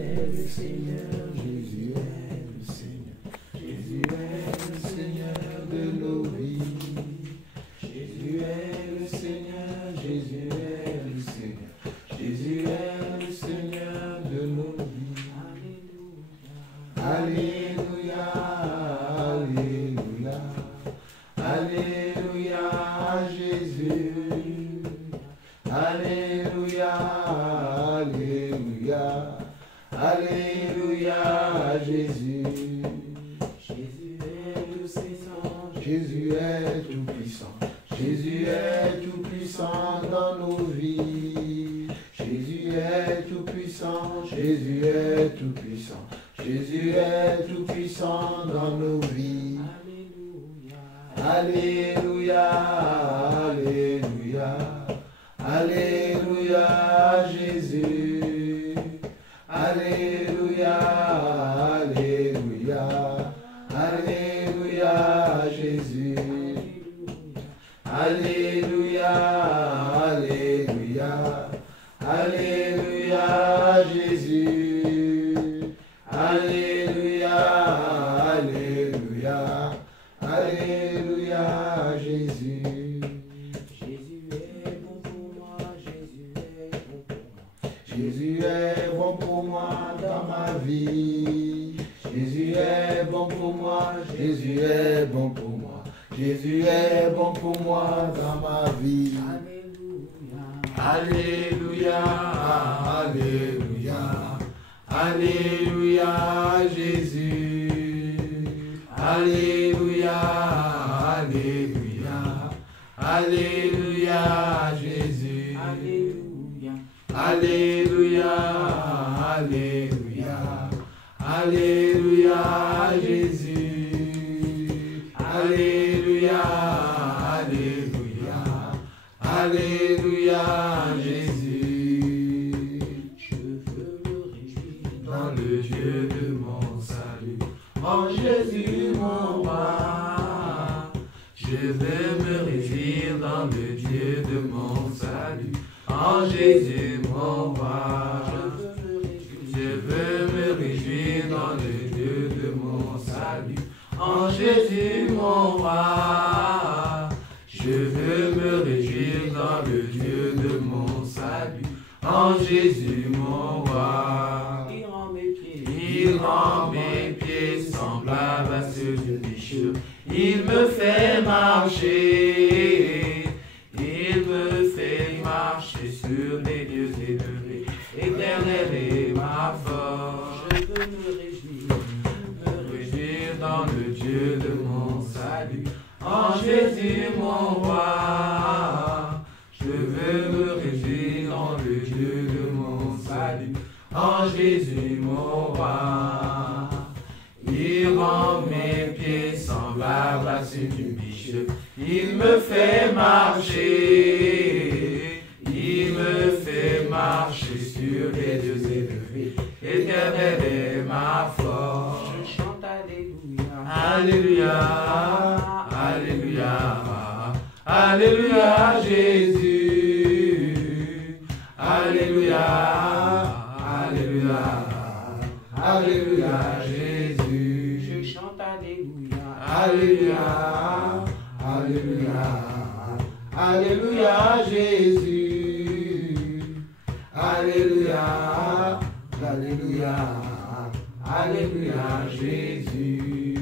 le Seigneur, Jésus est le Seigneur. Jésus est le Seigneur de nos vies. Jésus est le Seigneur, Jésus est le Seigneur. Jésus est le Seigneur de nos vies. Alléluia, alléluia, alléluia, Jésus. Alléluia, alléluia, alléluia, Jésus. Jésus est le Seigneur, Jésus est tout puissant. Jésus est tout puissant dans nos vies. Jésus est tout puissant, Jésus est tout puissant. Jésus est tout puissant dans nos vies. Alléluia, alléluia, alléluia, Jésus. Alléluia, alléluia, alléluia, Jésus. Alléluia, alléluia, alléluia, Jésus. Alléluia, alléluia, alléluia, Jésus. Jésus est bon pour moi, Jésus est bon pour moi. Jésus est bon pour moi dans ma vie. Jésus est bon pour moi, Jésus est bon pour moi. Jésus est bon pour moi dans ma vie. Alléluia, alléluia, alléluia, Jésus. Alléluia, alléluia, alléluia, Jésus. Alléluia, alléluia, alléluia, Jésus. Alléluia, alléluia, alléluia, Jésus. Je veux me réjouir dans le Dieu de mon salut, en Jésus mon roi. Je veux me réjouir dans le Dieu de mon salut, en Jésus mon roi. Je veux me réjouir dans le Dieu de mon salut, en Jésus mon roi. Je veux me réjouir dans le Dieu de mon salut, en Jésus mon roi. Il rend mes pieds semblables à ceux du pécheur. Il me fait marcher. Il me fait marcher sur des lieux élevés. Éternel est ma force. Je veux me réjouir dans le Dieu de mon salut, en Jésus mon roi. Je veux me réjouir dans le Dieu de mon salut, en Jésus mon roi. Il rend mes pieds semblables à ceux du pécheur. Il me fait marcher. Il me fait marcher sur les lieux élevés. Éternel est ma force. Je chante Alléluia. Alléluia. Alléluia. Alléluia, Jésus. Alléluia. Alléluia. Alléluia, Jésus. Je chante Alléluia. Alléluia. Alléluia. Alléluia, Jésus. Alléluia. Alléluia. Alléluia, Jésus.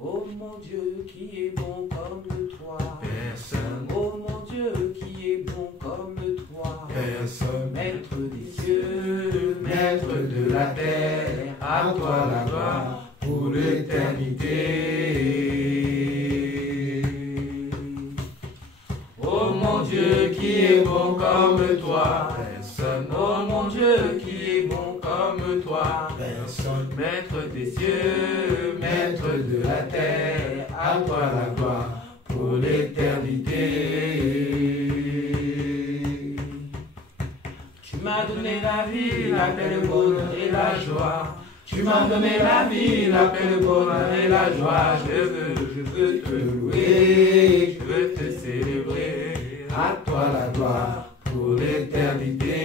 Oh mon Dieu, qui est bon comme toi. Personne. Oh mon Dieu, qui est bon comme toi. Personne. Maître des cieux, maître de la terre, à toi la gloire pour l'éternité. Oh mon Dieu, qui est bon comme toi. Personne. Oh mon Dieu, qui est bon comme toi. Personne. Maître des cieux, maître de la terre, à toi la gloire pour l'éternité. Tu m'as donné la vie, la paix, le bonheur et la joie. Tu m'as donné la vie, la paix, le bonheur et la joie. Je veux te louer, je veux te célébrer. À toi la gloire pour l'éternité.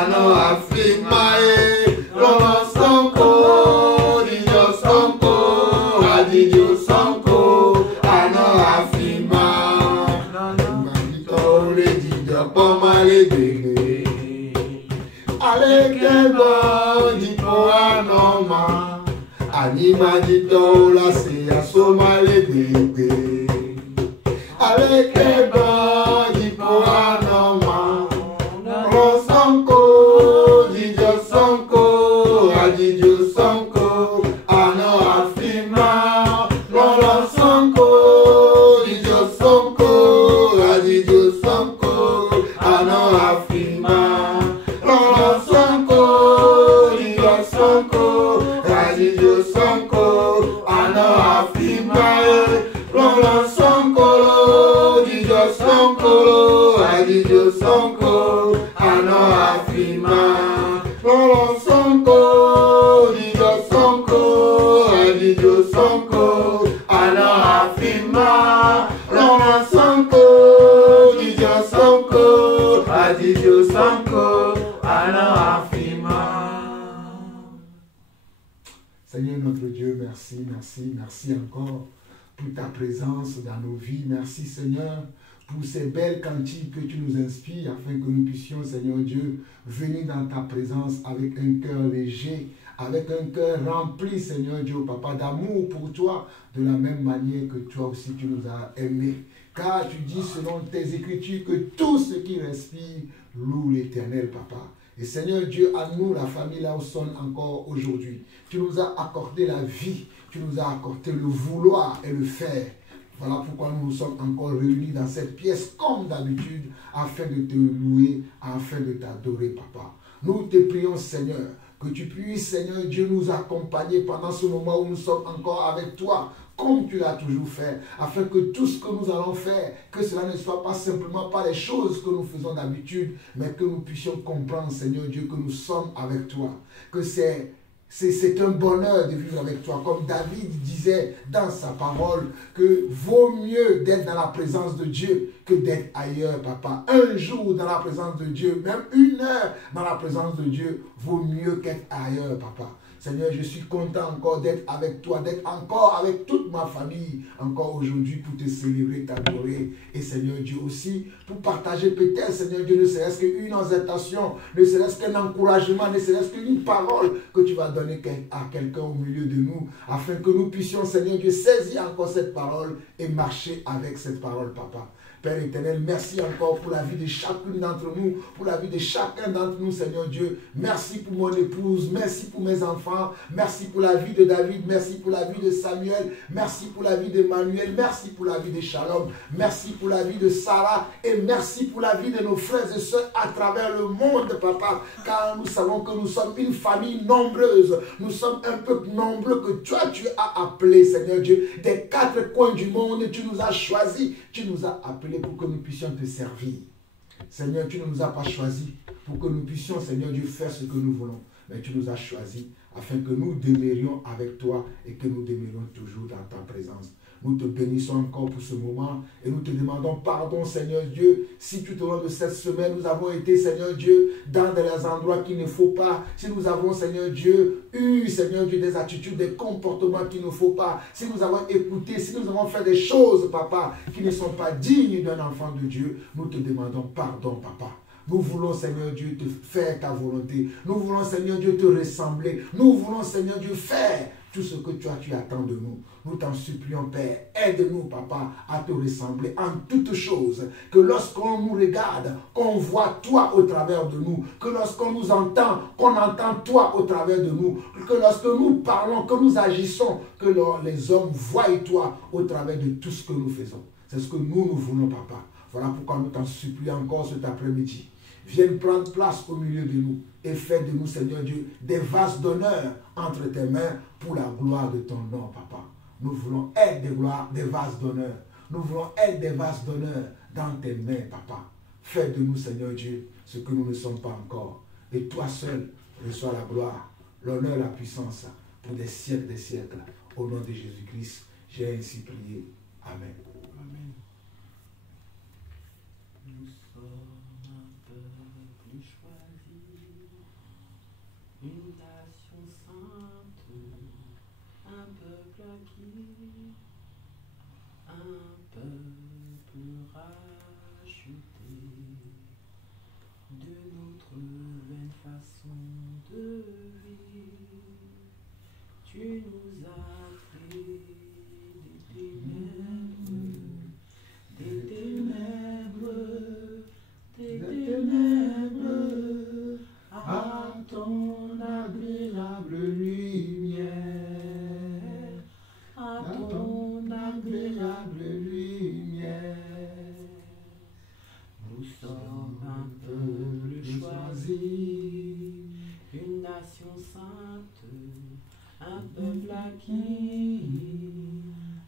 ano afimae, Lolo Sonko, Didio Sonko, Adidio Sonko, ano afima, Tore Didio Pomale Bebe, Alekebo Dipo Anoma, Anima Dito La Seya Somale Bebe, Alekebo Dipo Anoma, Lolo Sonko, Didio Sonko, Adidio Sonko, ano afima, Lolo Sonko, Didio Sonko, Adidio Sonko, ano afima, Lolo Sonko, Didio Sonko, Adidio Sonko, ano afima, Lolo Sonko, Didio Sonko, Adidio Sonko, ano afima, Lolo Sonko, Didio Sonko, Adidio Sonko, ano afima, Lolo Sonko, Didio Sonko, Adidio Sonko, ano afima. Seigneur notre Dieu, merci, merci, merci encore pour ta présence dans nos vies. Merci Seigneur pour ces belles cantiques que tu nous inspires afin que nous puissions, Seigneur Dieu, venir dans ta présence avec un cœur léger, avec un cœur rempli, Seigneur Dieu, Papa, d'amour pour toi, de la même manière que toi aussi tu nous as aimés. Car tu dis selon tes écritures que tout ce qui respire loue l'Éternel, Papa. Et Seigneur Dieu, à nous, la famille là où sonne encore aujourd'hui, tu nous as accordé la vie, tu nous as accordé le vouloir et le faire. Voilà pourquoi nous sommes encore réunis dans cette pièce comme d'habitude, afin de te louer, afin de t'adorer, Papa. Nous te prions, Seigneur, que tu puisses, Seigneur Dieu, nous accompagner pendant ce moment où nous sommes encore avec toi, comme tu l'as toujours fait, afin que tout ce que nous allons faire, que cela ne soit pas simplement pas les choses que nous faisons d'habitude, mais que nous puissions comprendre, Seigneur Dieu, que nous sommes avec toi, que c'est un bonheur de vivre avec toi. Comme David disait dans sa parole, que vaut mieux d'être dans la présence de Dieu que d'être ailleurs, Papa. Un jour dans la présence de Dieu, même une heure dans la présence de Dieu, vaut mieux qu'être ailleurs, Papa. Seigneur, je suis content encore d'être avec toi, d'être encore avec toute ma famille, encore aujourd'hui pour te célébrer, t'adorer. Et Seigneur Dieu aussi, pour partager peut-être, Seigneur Dieu, ne serait-ce qu'une exhortation, ne serait-ce qu'un encouragement, ne serait-ce qu'une parole que tu vas donner à quelqu'un au milieu de nous, afin que nous puissions, Seigneur Dieu, saisir encore cette parole et marcher avec cette parole, Papa. Père éternel, merci encore pour la vie de chacune d'entre nous, pour la vie de chacun d'entre nous, Seigneur Dieu. Merci pour mon épouse, merci pour mes enfants, merci pour la vie de David, merci pour la vie de Samuel, merci pour la vie de Manuel, merci pour la vie de Shalom, merci pour la vie de Sarah et merci pour la vie de nos frères et sœurs à travers le monde, Papa, car nous savons que nous sommes une famille nombreuse, nous sommes un peuple nombreux que toi tu as appelé, Seigneur Dieu, des quatre coins du monde, tu nous as choisis, tu nous as appelés pour que nous puissions te servir. Seigneur, tu ne nous as pas choisis pour que nous puissions, Seigneur Dieu, faire ce que nous voulons. Mais tu nous as choisis afin que nous demeurions avec toi et que nous demeurions toujours dans ta présence. Nous te bénissons encore pour ce moment et nous te demandons pardon, Seigneur Dieu, si tout au long de cette semaine, nous avons été, Seigneur Dieu, dans des endroits qu'il ne faut pas, si nous avons, Seigneur Dieu, eu, Seigneur Dieu, des attitudes, des comportements qu'il ne faut pas, si nous avons écouté, si nous avons fait des choses, Papa, qui ne sont pas dignes d'un enfant de Dieu, nous te demandons pardon, Papa. Nous voulons, Seigneur Dieu, te faire ta volonté. Nous voulons, Seigneur Dieu, te ressembler. Nous voulons, Seigneur Dieu, faire tout ce que toi, tu attends de nous. Nous t'en supplions, Père. Aide-nous, Papa, à te ressembler en toutes choses. Que lorsqu'on nous regarde, qu'on voit toi au travers de nous. Que lorsqu'on nous entend, qu'on entend toi au travers de nous. Que lorsque nous parlons, que nous agissons, que les hommes voient toi au travers de tout ce que nous faisons. C'est ce que nous voulons, Papa. Voilà pourquoi nous t'en supplions encore cet après-midi. Viens prendre place au milieu de nous et fais de nous, Seigneur Dieu, des vases d'honneur entre tes mains pour la gloire de ton nom, Papa. Nous voulons être des vases d'honneur. Nous voulons être des vases d'honneur dans tes mains, Papa. Fais de nous, Seigneur Dieu, ce que nous ne sommes pas encore. Et toi seul, reçois la gloire, l'honneur, la puissance pour des siècles. Au nom de Jésus-Christ, j'ai ainsi prié. Amen. Amen. Nous sommes un peuple choisi. acquis, un peuple racheté de notre vaine façon de vivre. Tu nous as pris des ténèbres, à ton agréable lumière, à ton agréable lumière. Nous sommes un peuple choisi, une nation sainte, un peuple acquis,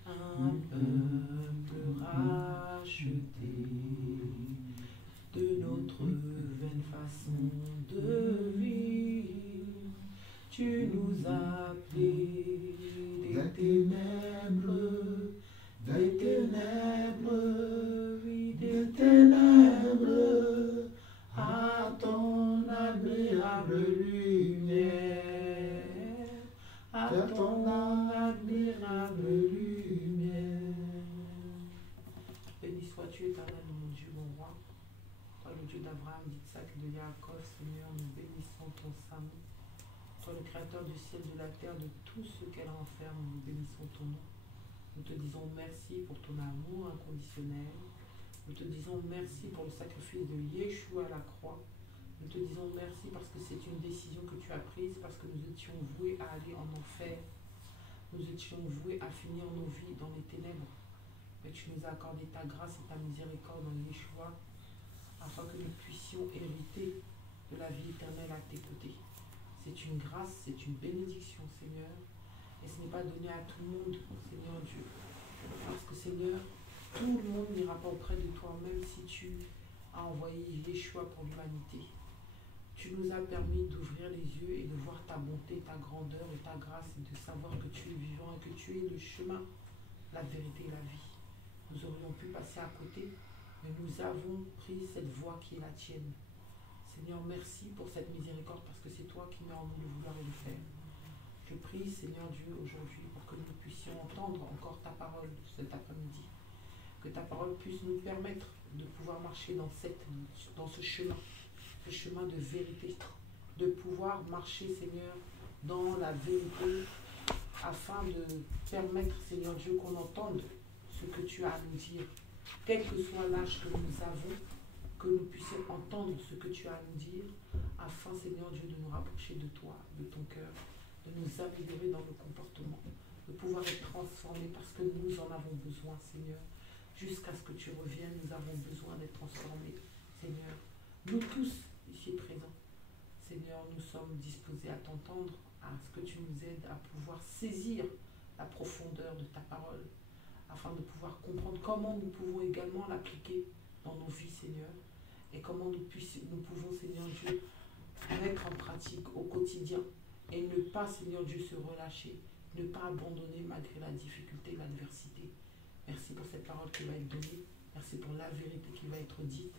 un peuple racheté de notre vaine façon de vivre. Tu nous as appelés des ténèbres, oui, des ténèbres, à ton agréable lumière, à ton agréable lumière. Béni sois-tu, éternel, mon Dieu, mon roi. Toi, le Dieu d'Abraham, d'Isaac et de Jacob, Seigneur, nous bénissons ton saint nom. Toi, le Créateur du ciel et de la terre, de tout ce qu'elle renferme, nous bénissons ton nom. Nous te disons merci pour ton amour inconditionnel. Nous te disons merci pour le sacrifice de Yeshua à la croix. Nous te disons merci parce que c'est une décision que tu as prise, parce que nous étions voués à aller en enfer. Nous étions voués à finir nos vies dans les ténèbres. Mais tu nous as accordé ta grâce et ta miséricorde en Yeshua, afin que nous puissions hériter de la vie éternelle à tes côtés. C'est une grâce, c'est une bénédiction, Seigneur. Et ce n'est pas donné à tout le monde, Seigneur Dieu. Parce que, Seigneur, tout le monde n'ira pas auprès de toi, même si tu as envoyé Yeshua pour l'humanité. Tu nous as permis d'ouvrir les yeux et de voir ta bonté, ta grandeur et ta grâce, et de savoir que tu es vivant et que tu es le chemin, la vérité et la vie. Nous aurions pu passer à côté, mais nous avons pris cette voie qui est la tienne. Seigneur, merci pour cette miséricorde, parce que c'est toi qui mets en nous le vouloir et le faire. Je prie, Seigneur Dieu, aujourd'hui, pour que nous puissions entendre encore ta parole cet après-midi. Que ta parole puisse nous permettre de pouvoir marcher dans ce chemin de vérité, de pouvoir marcher, Seigneur, dans la vérité, afin de permettre, Seigneur Dieu, qu'on entende ce que tu as à nous dire. Quel que soit l'âge que nous avons, que nous puissions entendre ce que tu as à nous dire, afin, Seigneur Dieu, de nous rapprocher de toi, de ton cœur, de nous améliorer dans le comportement, de pouvoir être transformés parce que nous en avons besoin, Seigneur. Jusqu'à ce que tu reviennes, nous avons besoin d'être transformés, Seigneur. Nous tous, ici présents, Seigneur, nous sommes disposés à t'entendre, à ce que tu nous aides à pouvoir saisir la profondeur de ta parole, afin de pouvoir comprendre comment nous pouvons également l'appliquer dans nos vies, Seigneur, et comment nous pouvons, Seigneur Dieu, mettre en pratique au quotidien et ne pas, Seigneur Dieu, se relâcher, ne pas abandonner malgré la difficulté et l'adversité. Merci pour cette parole qui va être donnée. Merci pour la vérité qui va être dite.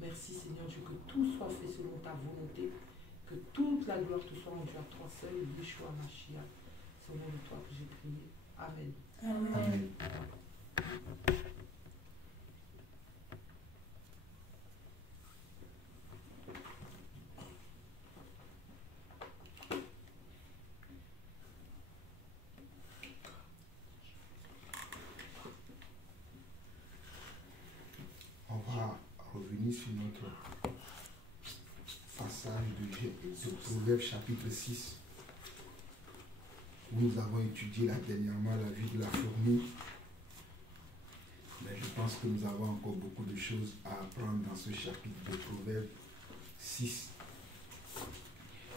Merci, Seigneur Dieu, que tout soit fait selon ta volonté, que toute la gloire te soit rendue à toi seul, Yeshua Mashiach. C'est au nom de toi que j'ai prié. Amen. Amen. Revenir sur notre passage de Proverbes chapitre 6, où nous avons étudié là dernièrement la vie de la fourmi. Mais je pense que nous avons encore beaucoup de choses à apprendre dans ce chapitre de Proverbes 6.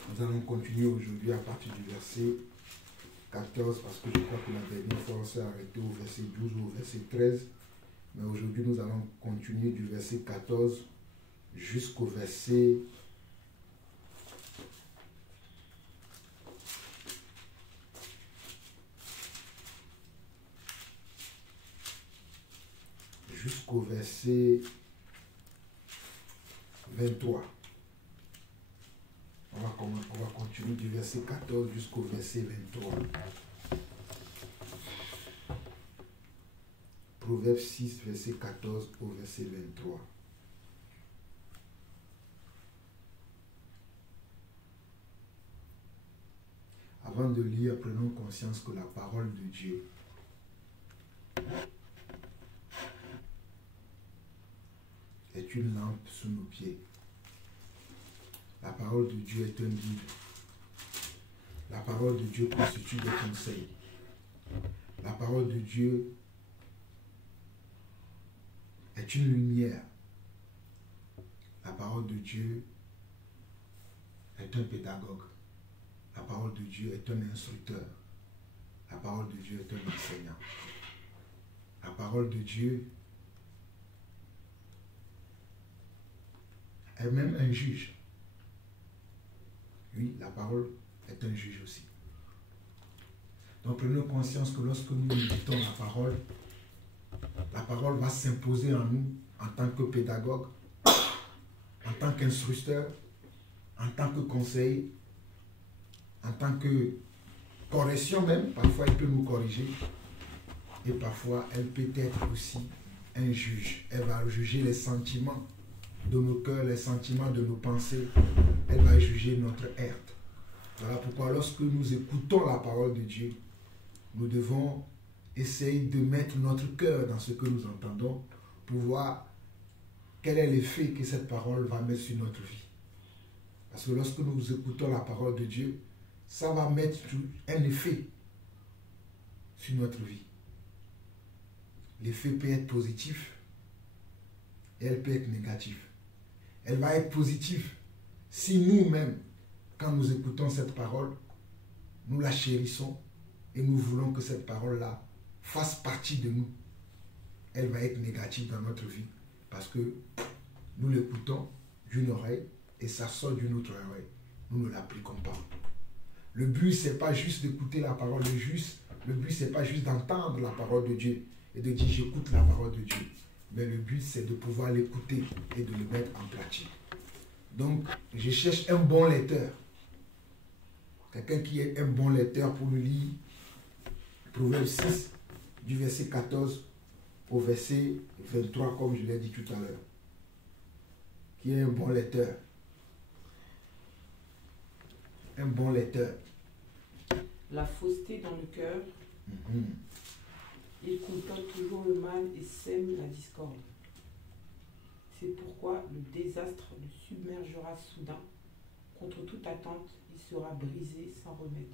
Nous allons continuer aujourd'hui à partir du verset 14, parce que je crois que la dernière fois on s'est arrêté au verset 12 ou au verset 13. Mais aujourd'hui, nous allons continuer du verset 14 jusqu'au verset 23. On va continuer du verset 14 jusqu'au verset 23. Proverbe 6, verset 14 au verset 23. Avant de lire, prenons conscience que la parole de Dieu est une lampe sous nos pieds. La parole de Dieu est un guide. La parole de Dieu constitue des conseils. La parole de Dieu est une lumière. La parole de Dieu est un pédagogue. La parole de Dieu est un instructeur. La parole de Dieu est un enseignant. La parole de Dieu est même un juge. Oui, la parole est un juge aussi. Donc prenons conscience que lorsque nous méditons la parole va s'imposer en nous en tant que pédagogue, en tant qu'instructeur, en tant que conseiller, en tant que correction même. Parfois elle peut nous corriger et parfois elle peut être aussi un juge. Elle va juger les sentiments de nos cœurs, les sentiments de nos pensées. Elle va juger notre être. Voilà pourquoi lorsque nous écoutons la parole de Dieu, nous devons essayer de mettre notre cœur dans ce que nous entendons pour voir quel est l'effet que cette parole va mettre sur notre vie. Parce que lorsque nous écoutons la parole de Dieu, ça va mettre un effet sur notre vie. L'effet peut être positif et elle peut être négative. Elle va être positive si nous-mêmes, quand nous écoutons cette parole, nous la chérissons et nous voulons que cette parole-là fasse partie de nous. Elle va être négative dans notre vie parce que nous l'écoutons d'une oreille et ça sort d'une autre oreille. Nous ne l'appliquons pas. Le but, ce n'est pas juste d'écouter la parole de Dieu. Le but, ce n'est pas juste d'entendre la parole de Dieu et de dire j'écoute la parole de Dieu. Mais le but, c'est de pouvoir l'écouter et de le mettre en pratique. Donc, je cherche un bon lecteur. Quelqu'un qui est un bon lecteur pour nous lire Proverbe 6, du verset 14 au verset 23, comme je l'ai dit tout à l'heure. Qui est un bon lecteur. Un bon lecteur. La fausseté dans le cœur. Il contente toujours le mal et sème la discorde. C'est pourquoi le désastre le submergera soudain. Contre toute attente, il sera brisé sans remède.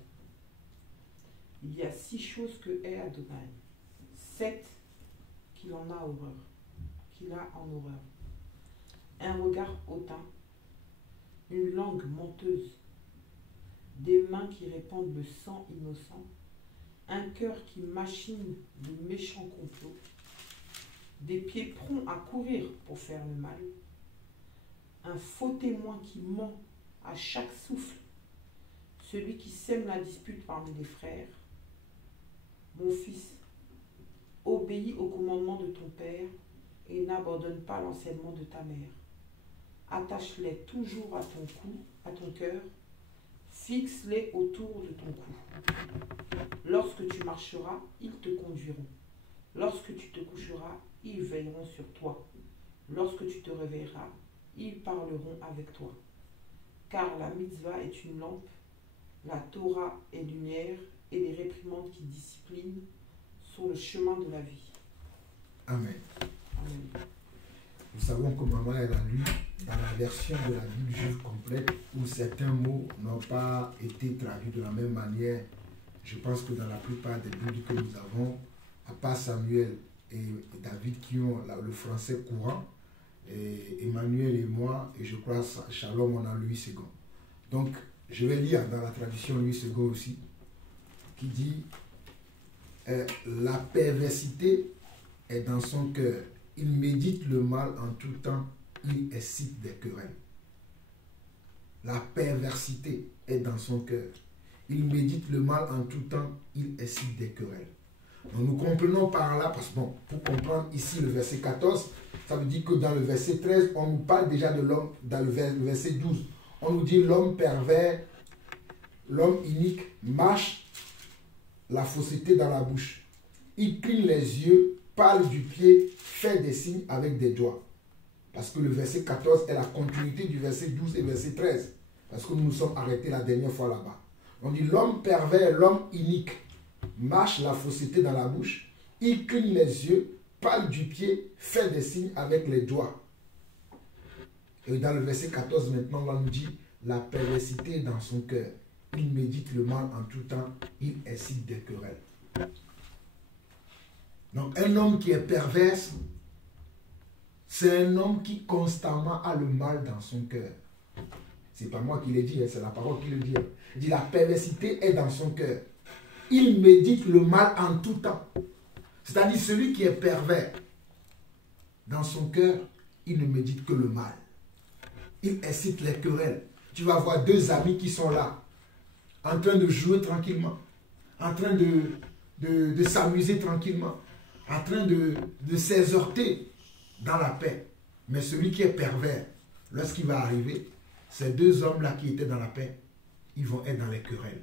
Il y a 6 choses que hait Adonai, 7 qu'il en a horreur, qu'il a en horreur. Un regard hautain, une langue menteuse, des mains qui répandent le sang innocent, un cœur qui machine de méchants complots, des pieds prompts à courir pour faire le mal, un faux témoin qui ment à chaque souffle, celui qui sème la dispute parmi les frères. Mon fils, obéis au commandement de ton père et n'abandonne pas l'enseignement de ta mère. Attache-les toujours à ton cou, à ton cœur, fixe-les autour de ton cou. Lorsque tu marcheras, ils te conduiront. Lorsque tu te coucheras, ils veilleront sur toi. Lorsque tu te réveilleras, ils parleront avec toi. Car la mitzvah est une lampe, la Torah est lumière, et les réprimandes qui disciplinent sont le chemin de la vie. Amen. Amen. Nous savons que maman elle a lu dans la version de la Bible juive complète où certains mots n'ont pas été traduits de la même manière. Je pense que dans la plupart des Bibles que nous avons, à part Samuel et David qui ont le français courant, et Emmanuel et moi, et je crois Shalom, on a Louis II. Donc, je vais lire dans la traduction Louis II aussi, qui dit la perversité est dans son cœur. Il médite le mal en tout temps, il excite des querelles. La perversité est dans son cœur. Il médite le mal en tout temps, il excite des querelles. Donc nous comprenons par là, parce que bon, pour comprendre ici le verset 14, ça veut dire que dans le verset 13, on nous parle déjà de l'homme, dans le verset 12, on nous dit l'homme pervers, l'homme inique, mâche la fausseté dans la bouche. Il cligne les yeux parle du pied, fait des signes avec des doigts. Parce que le verset 14 est la continuité du verset 12 et verset 13. Parce que nous nous sommes arrêtés la dernière fois là-bas. On dit l'homme pervers, l'homme inique, mâche la fausseté dans la bouche, il cligne les yeux, parle du pied, fait des signes avec les doigts. Et dans le verset 14 maintenant, on nous dit la perversité est dans son cœur. Il médite le mal en tout temps, il incite des querelles. Donc un homme qui est perverse, c'est un homme qui constamment a le mal dans son cœur. C'est pas moi qui l'ai dit, c'est la parole qui le dit. Il dit la perversité est dans son cœur. Il médite le mal en tout temps. C'est-à-dire celui qui est pervers, dans son cœur, il ne médite que le mal. Il incite les querelles. Tu vas voir deux amis qui sont là, en train de jouer tranquillement, en train de s'amuser tranquillement, en train de s'exhorter dans la paix. Mais celui qui est pervers, lorsqu'il va arriver, ces deux hommes-là qui étaient dans la paix, ils vont être dans les querelles.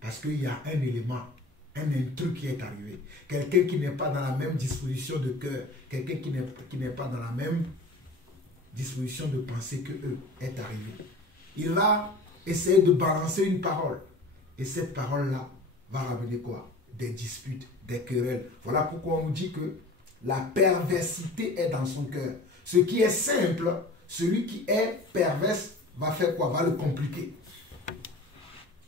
Parce qu'il y a un élément, un intrus qui est arrivé. Quelqu'un qui n'est pas dans la même disposition de cœur, quelqu'un qui n'est pas dans la même disposition de pensée que eux est arrivé. Il va essayer de balancer une parole. Et cette parole-là va ramener quoi? Des disputes, des querelles. Voilà pourquoi on nous dit que la perversité est dans son cœur. Ce qui est simple, celui qui est perverse va faire quoi? Va le compliquer.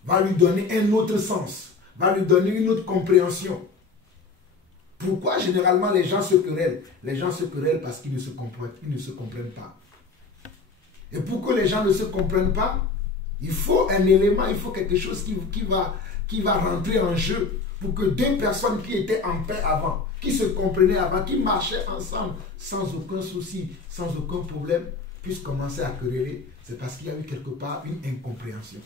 Va lui donner un autre sens. Va lui donner une autre compréhension. Pourquoi généralement les gens se querellent? Les gens se querellent parce qu'ils ne se comprennent pas. Et pour que les gens ne se comprennent pas, il faut un élément, il faut quelque chose qui va rentrer en jeu pour que deux personnes qui étaient en paix avant, qui se comprenaient avant, qui marchaient ensemble sans aucun souci, sans aucun problème, puissent commencer à quereller. C'est parce qu'il y a eu quelque part une incompréhension.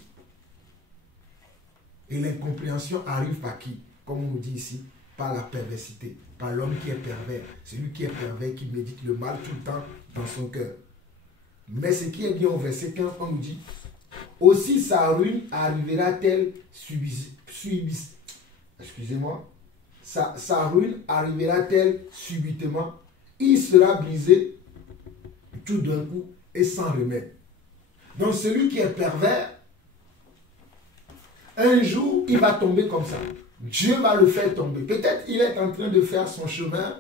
Et l'incompréhension arrive par qui? Comme on nous dit ici, par la perversité, par l'homme qui est pervers. Celui qui est pervers, qui médite le mal tout le temps dans son cœur. Mais ce qui est dit au verset 15, on nous dit, aussi sa ruine arrivera-t-elle excusez-moi, sa ruine arrivera-t-elle subitement? Il sera brisé tout d'un coup et sans remède. Donc celui qui est pervers, un jour, il va tomber comme ça. Dieu va le faire tomber. Peut-être il est en train de faire son chemin,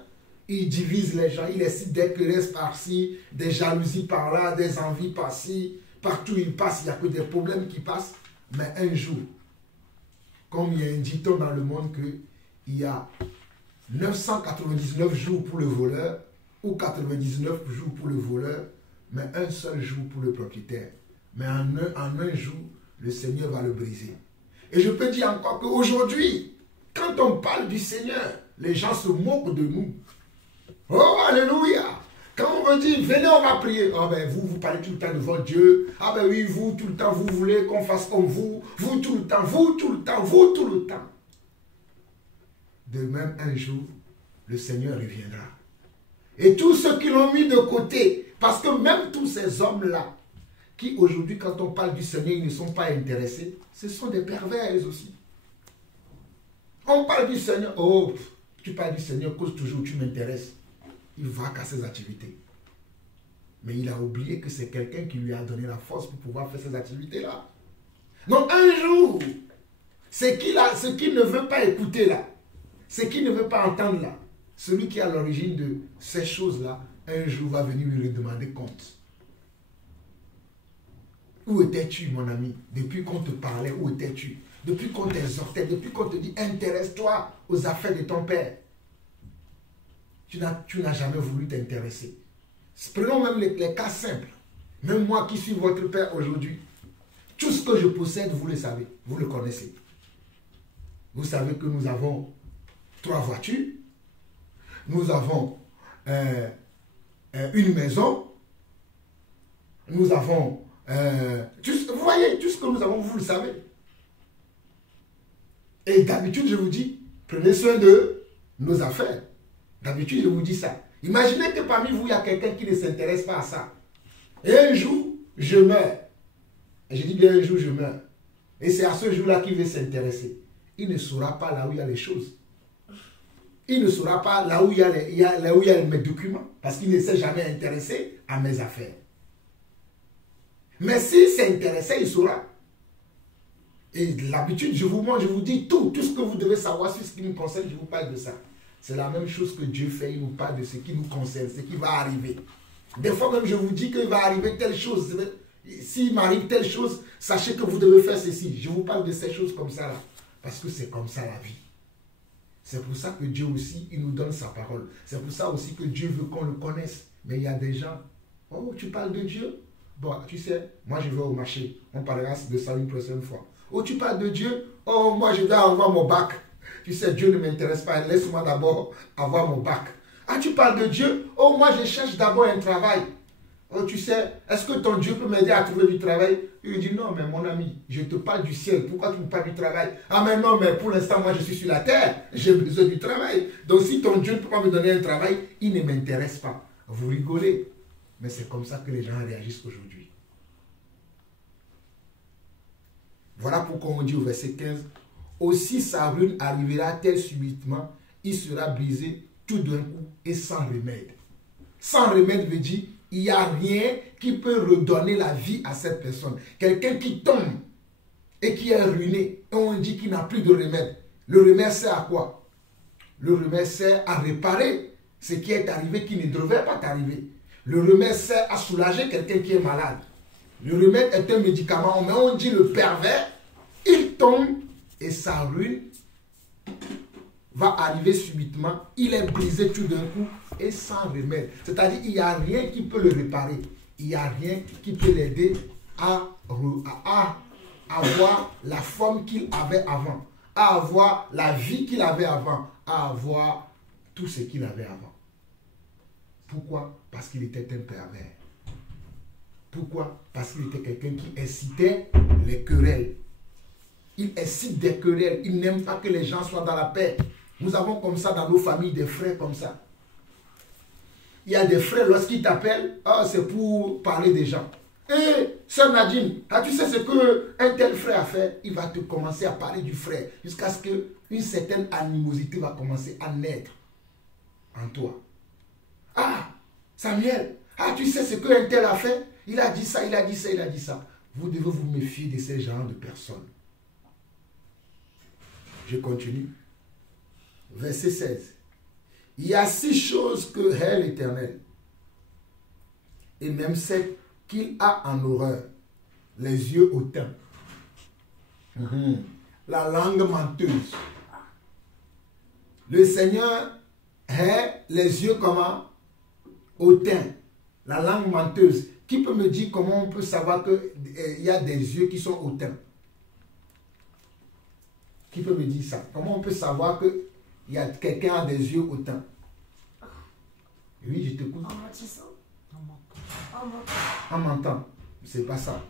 il divise les gens, il incite des querelles par-ci, des jalousies par-là, des envies par-ci. Partout où il passe, il n'y a que des problèmes qui passent. Mais un jour, comme il y a un dicton dans le monde qu'il y a 999 jours pour le voleur ou 99 jours pour le voleur, mais un seul jour pour le propriétaire. Mais en un jour, le Seigneur va le briser. Et je peux dire encore qu'aujourd'hui, quand on parle du Seigneur, les gens se moquent de nous. Oh, alléluia! Quand on veut dire, venez, on va prier. Oh, ben, vous parlez tout le temps de votre Dieu. Ah, ben oui, vous, tout le temps, vous voulez qu'on fasse comme vous. Vous, tout le temps, vous, tout le temps, vous, tout le temps. De même, un jour, le Seigneur reviendra. Et tous ceux qui l'ont mis de côté, parce que même tous ces hommes-là, qui aujourd'hui, quand on parle du Seigneur, ils ne sont pas intéressés, ce sont des pervers aussi. On parle du Seigneur, oh, tu parles du Seigneur, cause toujours tu m'intéresses. Il va qu'à ses activités. Mais il a oublié que c'est quelqu'un qui lui a donné la force pour pouvoir faire ces activités-là. Donc un jour, ce qu'il ne veut pas écouter là, ce qu'il ne veut pas entendre là, celui qui est à l'origine de ces choses-là, un jour va venir lui demander compte. Où étais-tu, mon ami? Depuis qu'on te parlait, où étais-tu? Depuis qu'on t'exhortait, depuis qu'on te dit intéresse-toi aux affaires de ton père. Tu n'as jamais voulu t'intéresser. Prenons même les cas simples. Même moi qui suis votre père aujourd'hui, tout ce que je possède, vous le savez, vous le connaissez. Vous savez que nous avons 3 voitures, nous avons une maison, nous avons... vous voyez, tout ce que nous avons, vous le savez. Et d'habitude, je vous dis, prenez soin de nos affaires. D'habitude, je vous dis ça. Imaginez que parmi vous, il y a quelqu'un qui ne s'intéresse pas à ça. Et un jour, je meurs. Et je dis bien un jour, je meurs. Et c'est à ce jour-là qu'il veut s'intéresser. Il ne saura pas là où il y a les choses. il ne saura pas là où il y a mes documents, parce qu'il ne s'est jamais intéressé à mes affaires. Mais s'il s'est intéressé, il saura. Et l'habitude, je vous montre, je vous dis tout ce que vous devez savoir sur ce qui nous concerne, je vous parle de ça. C'est la même chose que Dieu fait, il nous parle de ce qui nous concerne, ce qui va arriver. Des fois même, je vous dis qu'il va arriver telle chose. S'il m'arrive telle chose, sachez que vous devez faire ceci. Je vous parle de ces choses comme ça là, parce que c'est comme ça la vie. C'est pour ça que Dieu aussi, il nous donne sa parole. C'est pour ça aussi que Dieu veut qu'on le connaisse. Mais il y a des gens, oh, tu parles de Dieu? Bon, tu sais, moi je vais au marché. On parlera de ça une prochaine fois. Oh, tu parles de Dieu? Oh, moi je dois avoir mon bac. Tu sais, Dieu ne m'intéresse pas. Laisse-moi d'abord avoir mon bac. Ah, tu parles de Dieu? Oh, moi je cherche d'abord un travail. Oh, tu sais, est-ce que ton Dieu peut m'aider à trouver du travail? Il dit, non, mais mon ami, je te parle du ciel. Pourquoi tu me parles du travail? Ah, mais non, mais pour l'instant, moi, je suis sur la terre. J'ai besoin du travail. Donc, si ton Dieu ne peut pas me donner un travail, il ne m'intéresse pas. Vous rigolez. Mais c'est comme ça que les gens réagissent aujourd'hui. Voilà pourquoi on dit au verset 15, aussi sa ruine arrivera-t-elle subitement, il sera brisé tout d'un coup et sans remède. Sans remède veut dire, il n'y a rien qui peut redonner la vie à cette personne. Quelqu'un qui tombe et qui est ruiné, et on dit qu'il n'a plus de remède. Le remède sert à quoi? Le remède sert à réparer ce qui est arrivé qui ne devait pas t'arriver. Le remède sert à soulager quelqu'un qui est malade. Le remède est un médicament, mais on dit le pervers, il tombe et sa ruine va arriver subitement. Il est brisé tout d'un coup et sans remède. C'est-à-dire qu'il n'y a rien qui peut le réparer. Il n'y a rien qui peut l'aider à avoir la forme qu'il avait avant, à avoir la vie qu'il avait avant, à avoir tout ce qu'il avait avant. Pourquoi? Parce qu'il était un pervers. Pourquoi? Parce qu'il était quelqu'un qui incitait les querelles. Il incite des querelles. Il n'aime pas que les gens soient dans la paix. Nous avons comme ça dans nos familles des frères comme ça. Il y a des frères, lorsqu'ils t'appellent, oh, c'est pour parler des gens. Et sœur Nadine, tu sais ce qu'un tel frère a fait? Il va te commencer à parler du frère jusqu'à ce qu'une certaine animosité va commencer à naître en toi. Ah, Samuel, tu sais ce qu'un tel a fait? Il a dit ça, il a dit ça, il a dit ça. Vous devez vous méfier de ces genres de personnes. Je continue. Verset 16. Il y a 6 choses que hait l'Éternel, et même 7 qu'il a en horreur: les yeux hautains, la langue menteuse. Le Seigneur hait les yeux comment? Hautains, la langue menteuse. Qui peut me dire comment on peut savoir qu'il y a des yeux qui sont hautains? Qui peut me dire ça? Comment on peut savoir qu'il y a quelqu'un a des yeux hautains? Oui, je t'écoute. En mentissant. En mentant. C'est pas ça.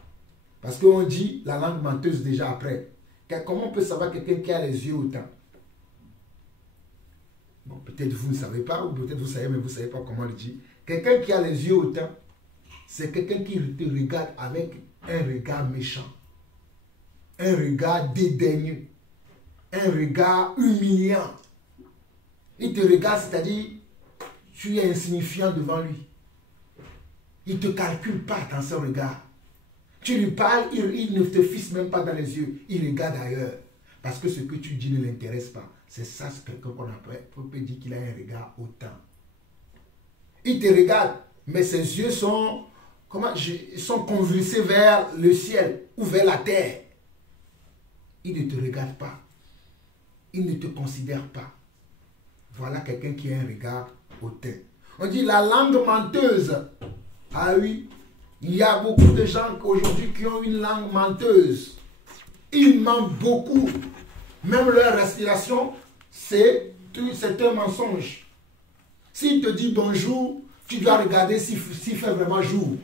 Parce qu'on dit la langue menteuse déjà après. Comment on peut savoir quelqu'un qui a les yeux hautains? Bon, peut-être vous ne savez pas, ou peut-être vous savez, mais vous ne savez pas comment le dire. Quelqu'un qui a les yeux hautains, c'est quelqu'un qui te regarde avec un regard méchant, un regard dédaigneux, un regard humiliant. Il te regarde, c'est-à-dire, tu es insignifiant devant lui. Il ne te calcule pas dans son regard. Tu lui parles, il ne te fixe même pas dans les yeux. Il regarde ailleurs. Parce que ce que tu dis ne l'intéresse pas. C'est ça, c'est quelqu'un qu'on peut dire qu'il a un regard hautain. Il te regarde, mais ses yeux sont convulsés vers le ciel ou vers la terre. Il ne te regarde pas. Il ne te considère pas. Voilà quelqu'un qui a un regard hautain. On dit la langue menteuse. Ah oui, il y a beaucoup de gens aujourd'hui qui ont une langue menteuse. Ils mentent beaucoup. Même leur respiration, c'est un mensonge. S'il te dit bonjour, tu dois regarder s'il fait vraiment jour.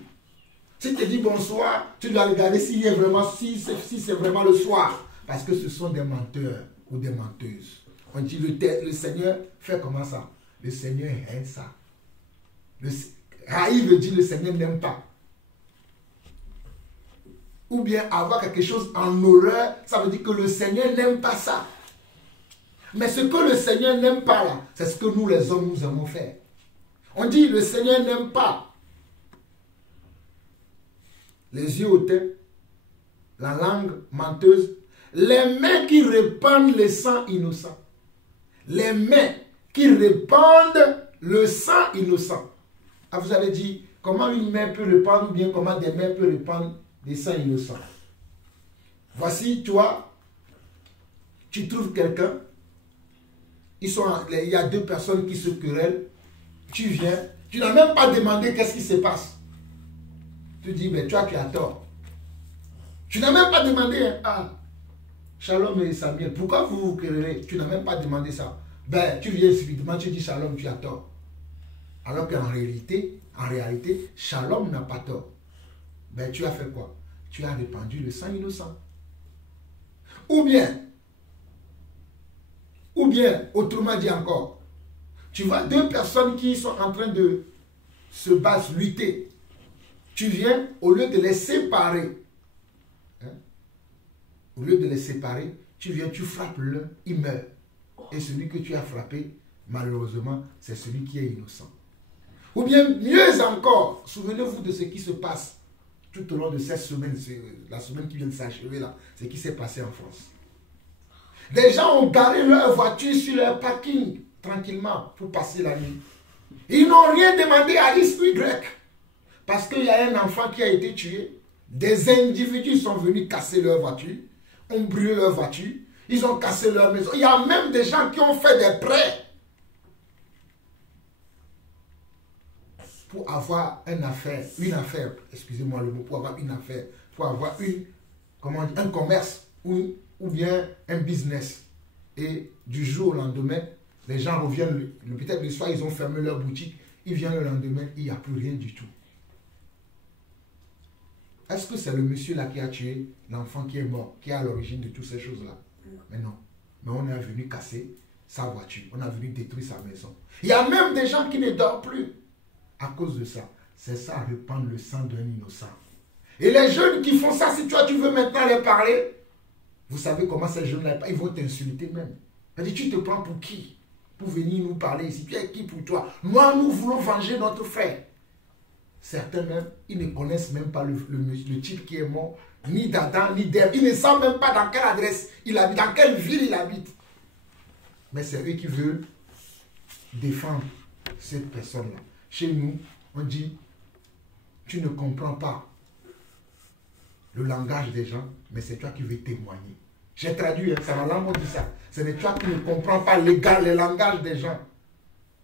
S'il te dit bonsoir, tu dois regarder si c'est vraiment le soir. Parce que ce sont des menteurs ou des menteuses. On dit le Seigneur fait comment ça? Le Seigneur hait ça. Haïr veut dire le Seigneur n'aime pas. Ou bien avoir quelque chose en horreur, ça veut dire que le Seigneur n'aime pas ça. Mais ce que le Seigneur n'aime pas là, c'est ce que nous les hommes nous aimons faire. On dit le Seigneur n'aime pas les yeux hautains, la langue menteuse, les mains qui répandent le sang innocent. Les mains qui répandent le sang innocent. Ah, vous allez dire, comment une main peut répandre ou bien comment des mains peuvent répandre des sangs innocents. Voici, toi, tu trouves quelqu'un, il y a deux personnes qui se querellent, tu viens, tu n'as même pas demandé qu'est-ce qui se passe. Tu dis, mais toi, tu as tort. Tu n'as même pas demandé, hein, ah, Shalom et Samuel, pourquoi vous vous querellez? Tu n'as même pas demandé ça. Ben, tu viens subitement, tu dis, Shalom, tu as tort. Alors qu'en réalité, Shalom n'a pas tort. Ben, tu as fait quoi? Tu as répandu le sang innocent. Ou bien, autrement dit encore, tu vois deux personnes qui sont en train de se battre, lutter. Tu viens, au lieu de les séparer, hein, au lieu de les séparer, tu viens, tu frappes l'un, il meurt. Et celui que tu as frappé, malheureusement, c'est celui qui est innocent. Ou bien, mieux encore, souvenez-vous de ce qui se passe tout au long de cette semaine, la semaine qui vient de s'achever là, ce qui s'est passé en France. Des gens ont garé leur voiture sur leur parking, tranquillement, pour passer la nuit. Ils n'ont rien demandé à X ou Y. Parce qu'il y a un enfant qui a été tué. Des individus sont venus casser leur voiture, ont brûlé leur voiture, ils ont cassé leur maison. Il y a même des gens qui ont fait des prêts pour avoir une affaire, excusez-moi le mot, pour avoir une affaire, pour avoir un commerce ou bien un business. Et du jour au lendemain, les gens reviennent, peut-être le soir, ils ont fermé leur boutique, ils viennent le lendemain, il n'y a plus rien du tout. Est-ce que c'est le monsieur là qui a tué l'enfant qui est mort, qui est à l'origine de toutes ces choses-là? Mais non. Mais on est venu casser sa voiture, on a venu détruire sa maison. Il y a même des gens qui ne dorment plus à cause de ça. C'est ça, répandre le sang d'un innocent. Et les jeunes qui font ça, si toi tu veux maintenant les parler, vous savez comment ces jeunes-là, ils vont t'insulter même. C'est-à-dire, tu te prends pour qui? Pour venir nous parler ici. Tu es qui pour toi? Moi, nous voulons venger notre frère. Certains même, ils ne connaissent même pas le type qui est mort, ni d'Adam, ni d'Ève. Ils ne savent même pas dans quelle adresse il habite, dans quelle ville il habite. Mais c'est eux qui veulent défendre cette personne-là. Chez nous, on dit, tu ne comprends pas le langage des gens, mais c'est toi qui veux témoigner. J'ai traduit, ça m'a langue dit ça. Ce n'est toi qui ne comprends pas le langage des gens,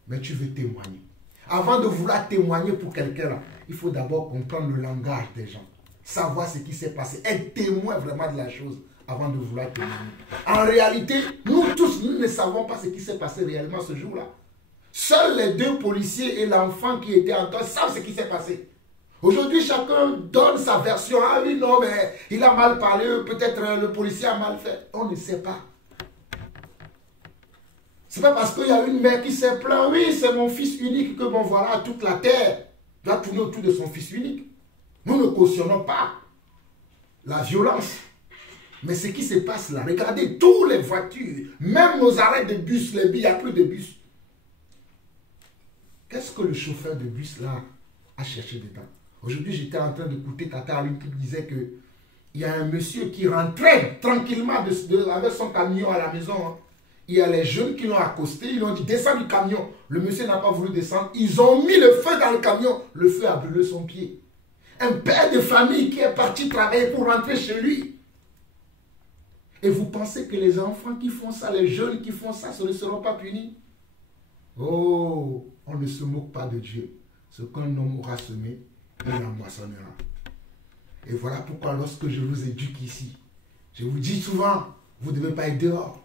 mais tu veux témoigner. Avant de vouloir témoigner pour quelqu'un là, il faut d'abord comprendre le langage des gens. Savoir ce qui s'est passé. Être témoin vraiment de la chose avant de vouloir témoigner. En réalité, nous tous, nous ne savons pas ce qui s'est passé réellement ce jour-là. Seuls les deux policiers et l'enfant qui était en toi savent ce qui s'est passé. Aujourd'hui, chacun donne sa version. Ah oui, non, mais il a mal parlé, peut-être le policier a mal fait. On ne sait pas. C'est pas parce qu'il y a une mère qui s'est plaint, oui, c'est mon fils unique, que bon voilà, toute la terre doit tourner autour de son fils unique. Nous ne cautionnons pas la violence. Mais ce qui se passe là, regardez, toutes les voitures, même nos arrêts de bus, il n'y a plus de bus. Qu'est-ce que le chauffeur de bus là a cherché dedans? Aujourd'hui, j'étais en train d'écouter Tata Aline qui me disait que il y a un monsieur qui rentrait tranquillement avec son camion à la maison. Hein. Il y a les jeunes qui l'ont accosté, ils l'ont dit descends du camion. Le monsieur n'a pas voulu descendre. Ils ont mis le feu dans le camion. Le feu a brûlé son pied. Un père de famille qui est parti travailler pour rentrer chez lui. Et vous pensez que les enfants qui font ça, les jeunes qui font ça, ce ne seront pas punis? Oh, on ne se moque pas de Dieu. Ce qu'un homme aura semé, il en moissonnera. Et voilà pourquoi lorsque je vous éduque ici, je vous dis souvent, vous ne devez pas être dehors.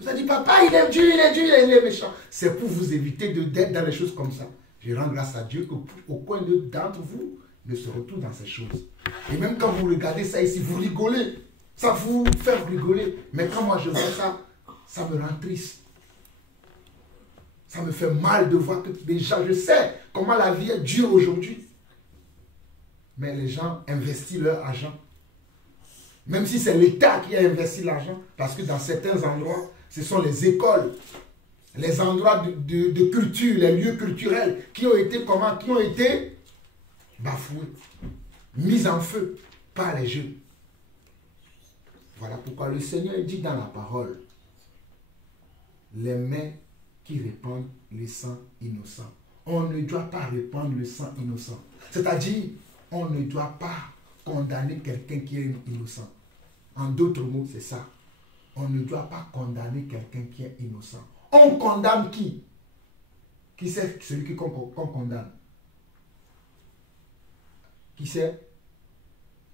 Vous avez dit, papa, il est dur, il est méchant. C'est pour vous éviter d'être dans les choses comme ça. Je rends grâce à Dieu qu'au coin d'entre vous, ne se retrouve dans ces choses. Et même quand vous regardez ça ici, vous rigolez. Ça vous fait rigoler. Mais quand moi je vois ça, ça me rend triste. Ça me fait mal de voir que les gens, je sais comment la vie est dure aujourd'hui. Mais les gens investissent leur argent. Même si c'est l'État qui a investi l'argent, parce que dans certains endroits, ce sont les écoles, les endroits de culture, les lieux culturels qui ont été comment? Qui ont été bafoués, mis en feu par les jeux. Voilà pourquoi le Seigneur dit dans la parole, les mains qui répandent le sang innocent. On ne doit pas répandre le sang innocent. C'est-à-dire, on ne doit pas condamner quelqu'un qui est innocent. En d'autres mots, c'est ça. On ne doit pas condamner quelqu'un qui est innocent. On condamne qui? Qui c'est celui qu'on condamne? Qui c'est?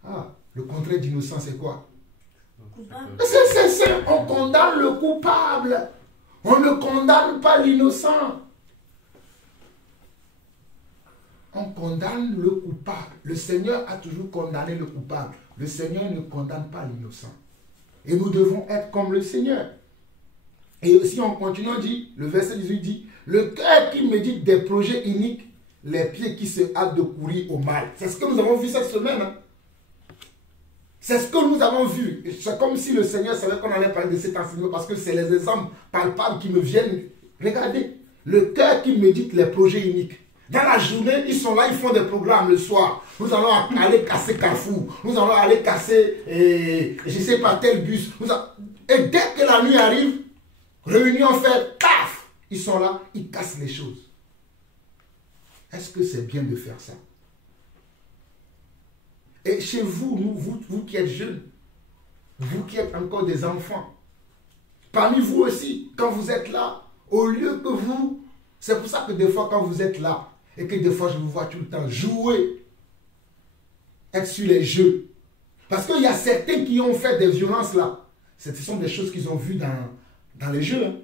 Ah, le contraire d'innocent, c'est quoi? On condamne le coupable. On ne condamne pas l'innocent. On condamne le coupable. Le Seigneur a toujours condamné le coupable. Le Seigneur ne condamne pas l'innocent. Et nous devons être comme le Seigneur. Et si on continue, on dit, le verset 18 dit, le cœur qui médite des projets iniques, les pieds qui se hâtent de courir au mal. C'est ce que nous avons vu cette semaine. Hein? C'est ce que nous avons vu. C'est comme si le Seigneur savait qu'on allait parler de cet enseignement parce que c'est les exemples palpables qui me viennent. Regardez, le cœur qui médite les projets iniques. Dans la journée, ils sont là, ils font des programmes le soir. Nous allons aller casser Carrefour. Nous allons aller casser, je ne sais pas, tel bus. Et dès que la nuit arrive, réunion faite, paf, ils sont là, ils cassent les choses. Est-ce que c'est bien de faire ça? Et chez vous, vous qui êtes jeunes, vous qui êtes encore des enfants, parmi vous aussi, quand vous êtes là, au lieu que vous... C'est pour ça que des fois, quand vous êtes là, et que des fois, je vous vois tout le temps jouer, être sur les jeux. Parce qu'il y a certains qui ont fait des violences là. Ce sont des choses qu'ils ont vues dans les jeux. Hein.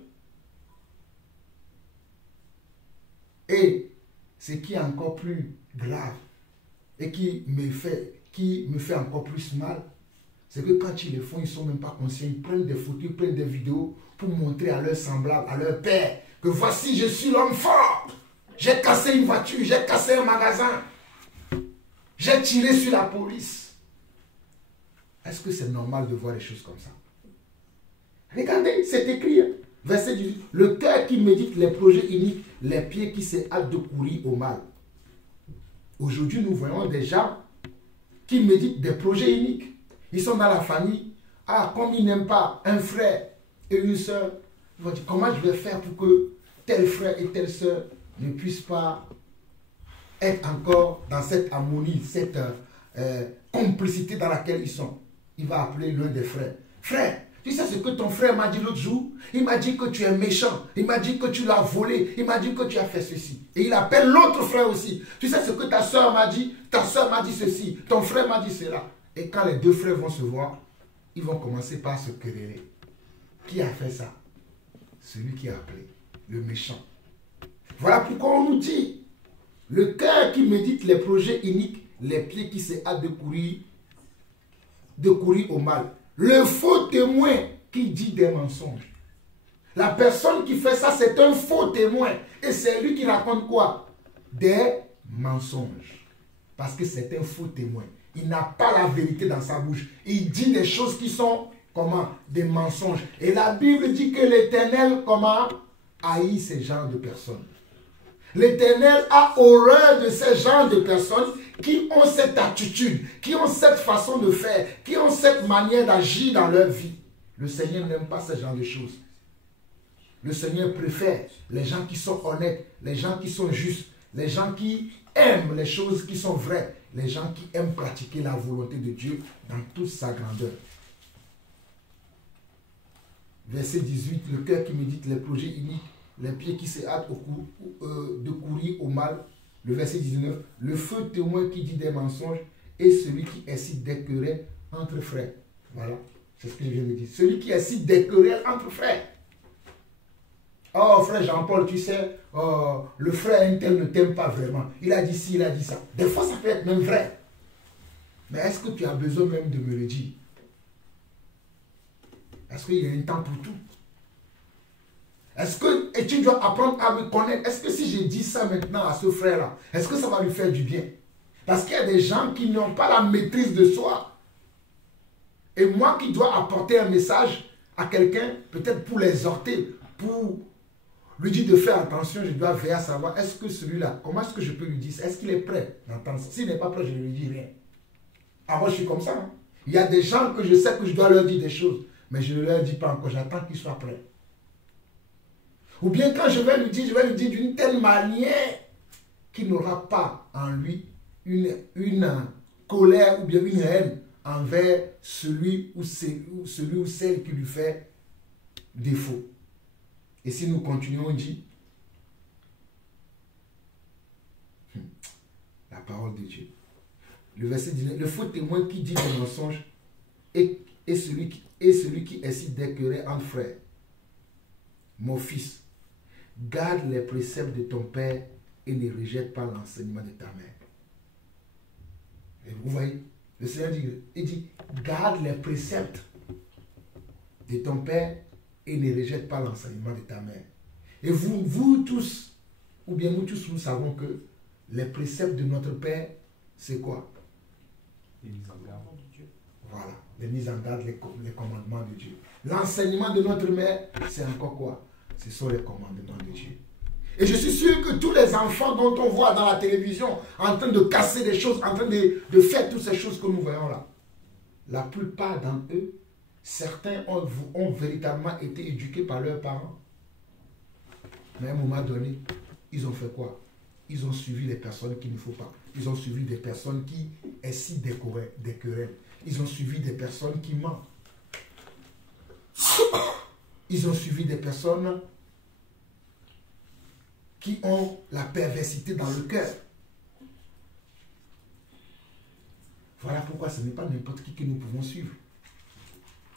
Et ce qui est encore plus grave, et qui me fait encore plus mal, c'est que quand ils le font, ils ne sont même pas conscients. Ils prennent des photos, ils prennent des vidéos pour montrer à leurs semblables, à leur père, que voici, je suis l'homme fort. J'ai cassé une voiture, j'ai cassé un magasin. J'ai tiré sur la police. Est-ce que c'est normal de voir les choses comme ça? Regardez, c'est écrit. Hein? Verset 18. Le cœur qui médite les projets iniques, les pieds qui se hâtent de courir au mal. Aujourd'hui, nous voyons des gens qui méditent des projets iniques. Ils sont dans la famille. Ah, comme ils n'aiment pas un frère et une soeur, ils vont dire, comment je vais faire pour que tel frère et telle soeur ne puissent pas être encore dans cette harmonie, cette complicité dans laquelle ils sont. Il va appeler l'un des frères. Frère, tu sais ce que ton frère m'a dit l'autre jour? Il m'a dit que tu es méchant. Il m'a dit que tu l'as volé. Il m'a dit que tu as fait ceci. Et il appelle l'autre frère aussi. Tu sais ce que ta soeur m'a dit? Ta soeur m'a dit ceci. Ton frère m'a dit cela. Et quand les deux frères vont se voir, ils vont commencer par se quereller. Qui a fait ça? Celui qui a appelé, le méchant. Voilà pourquoi on nous dit, le cœur qui médite les projets iniques, les pieds qui se hâtent de courir au mal. Le faux témoin qui dit des mensonges. La personne qui fait ça, c'est un faux témoin. Et c'est lui qui raconte quoi? Des mensonges. Parce que c'est un faux témoin. Il n'a pas la vérité dans sa bouche. Il dit des choses qui sont, comment? Des mensonges. Et la Bible dit que l'Éternel, comment? Haït ces genres de personnes. L'Éternel a horreur de ces genres de personnes qui ont cette attitude, qui ont cette façon de faire, qui ont cette manière d'agir dans leur vie. Le Seigneur n'aime pas ce genre de choses. Le Seigneur préfère les gens qui sont honnêtes, les gens qui sont justes, les gens qui aiment les choses qui sont vraies, les gens qui aiment pratiquer la volonté de Dieu dans toute sa grandeur. Verset 18, le cœur qui médite les projets iniques, les pieds qui se hâtent de courir au mal. Le verset 19, le feu témoin qui dit des mensonges et celui qui incite des querelles entre frères. Voilà, c'est ce que je viens de dire. Celui qui incite des querelles entre frères. Oh frère Jean-Paul, tu sais, le frère intel ne t'aime pas vraiment. Il a dit ci, il a dit ça. Des fois ça peut être même vrai. Mais est-ce que tu as besoin même de me le dire? Est-ce qu'il y a un temps pour tout? Est-ce que et tu dois apprendre à me connaître? Est-ce que si je dis ça maintenant à ce frère-là, est-ce que ça va lui faire du bien? Parce qu'il y a des gens qui n'ont pas la maîtrise de soi. Et moi qui dois apporter un message, à quelqu'un, peut-être pour l'exhorter, pour lui dire de faire attention, je dois veiller à savoir, est-ce que celui-là, comment est-ce que je peux lui dire, est-ce qu'il est prêt d'entendre ça? S'il n'est pas prêt, je ne lui dis rien. Ah, moi, je suis comme ça. Hein. Il y a des gens que je sais que je dois leur dire des choses, mais je ne leur dis pas encore, j'attends qu'ils soient prêts. Ou bien quand je vais lui dire d'une telle manière qu'il n'aura pas en lui une colère ou bien une haine envers celui ou celle qui lui fait défaut. Et si nous continuons, on dit la parole de Dieu. Le verset 19, le faux témoin qui dit des mensonges est celui qui incite des querelles entre frères. Mon fils, garde les préceptes de ton père et ne rejette pas l'enseignement de ta mère. Et vous voyez, le Seigneur dit, garde les préceptes de ton père et ne rejette pas l'enseignement de ta mère. Et vous tous, ou bien nous tous, nous savons que les préceptes de notre père, c'est quoi? Les mises en garde. Voilà, les mises en garde, les commandements de Dieu. L'enseignement de notre mère, c'est encore quoi? Ce sont les commandements de Dieu. Et je suis sûr que tous les enfants dont on voit dans la télévision en train de casser des choses, en train de faire toutes ces choses que nous voyons là, la plupart d'entre eux, certains ont véritablement été éduqués par leurs parents. Mais à un moment donné, ils ont fait quoi? Ils ont suivi les personnes qu'il ne faut pas. Ils ont suivi des personnes qui incitent des querelles. Ils ont suivi des personnes qui mentent. Ils ont suivi des personnes qui ont la perversité dans le cœur. Voilà pourquoi ce n'est pas n'importe qui que nous pouvons suivre.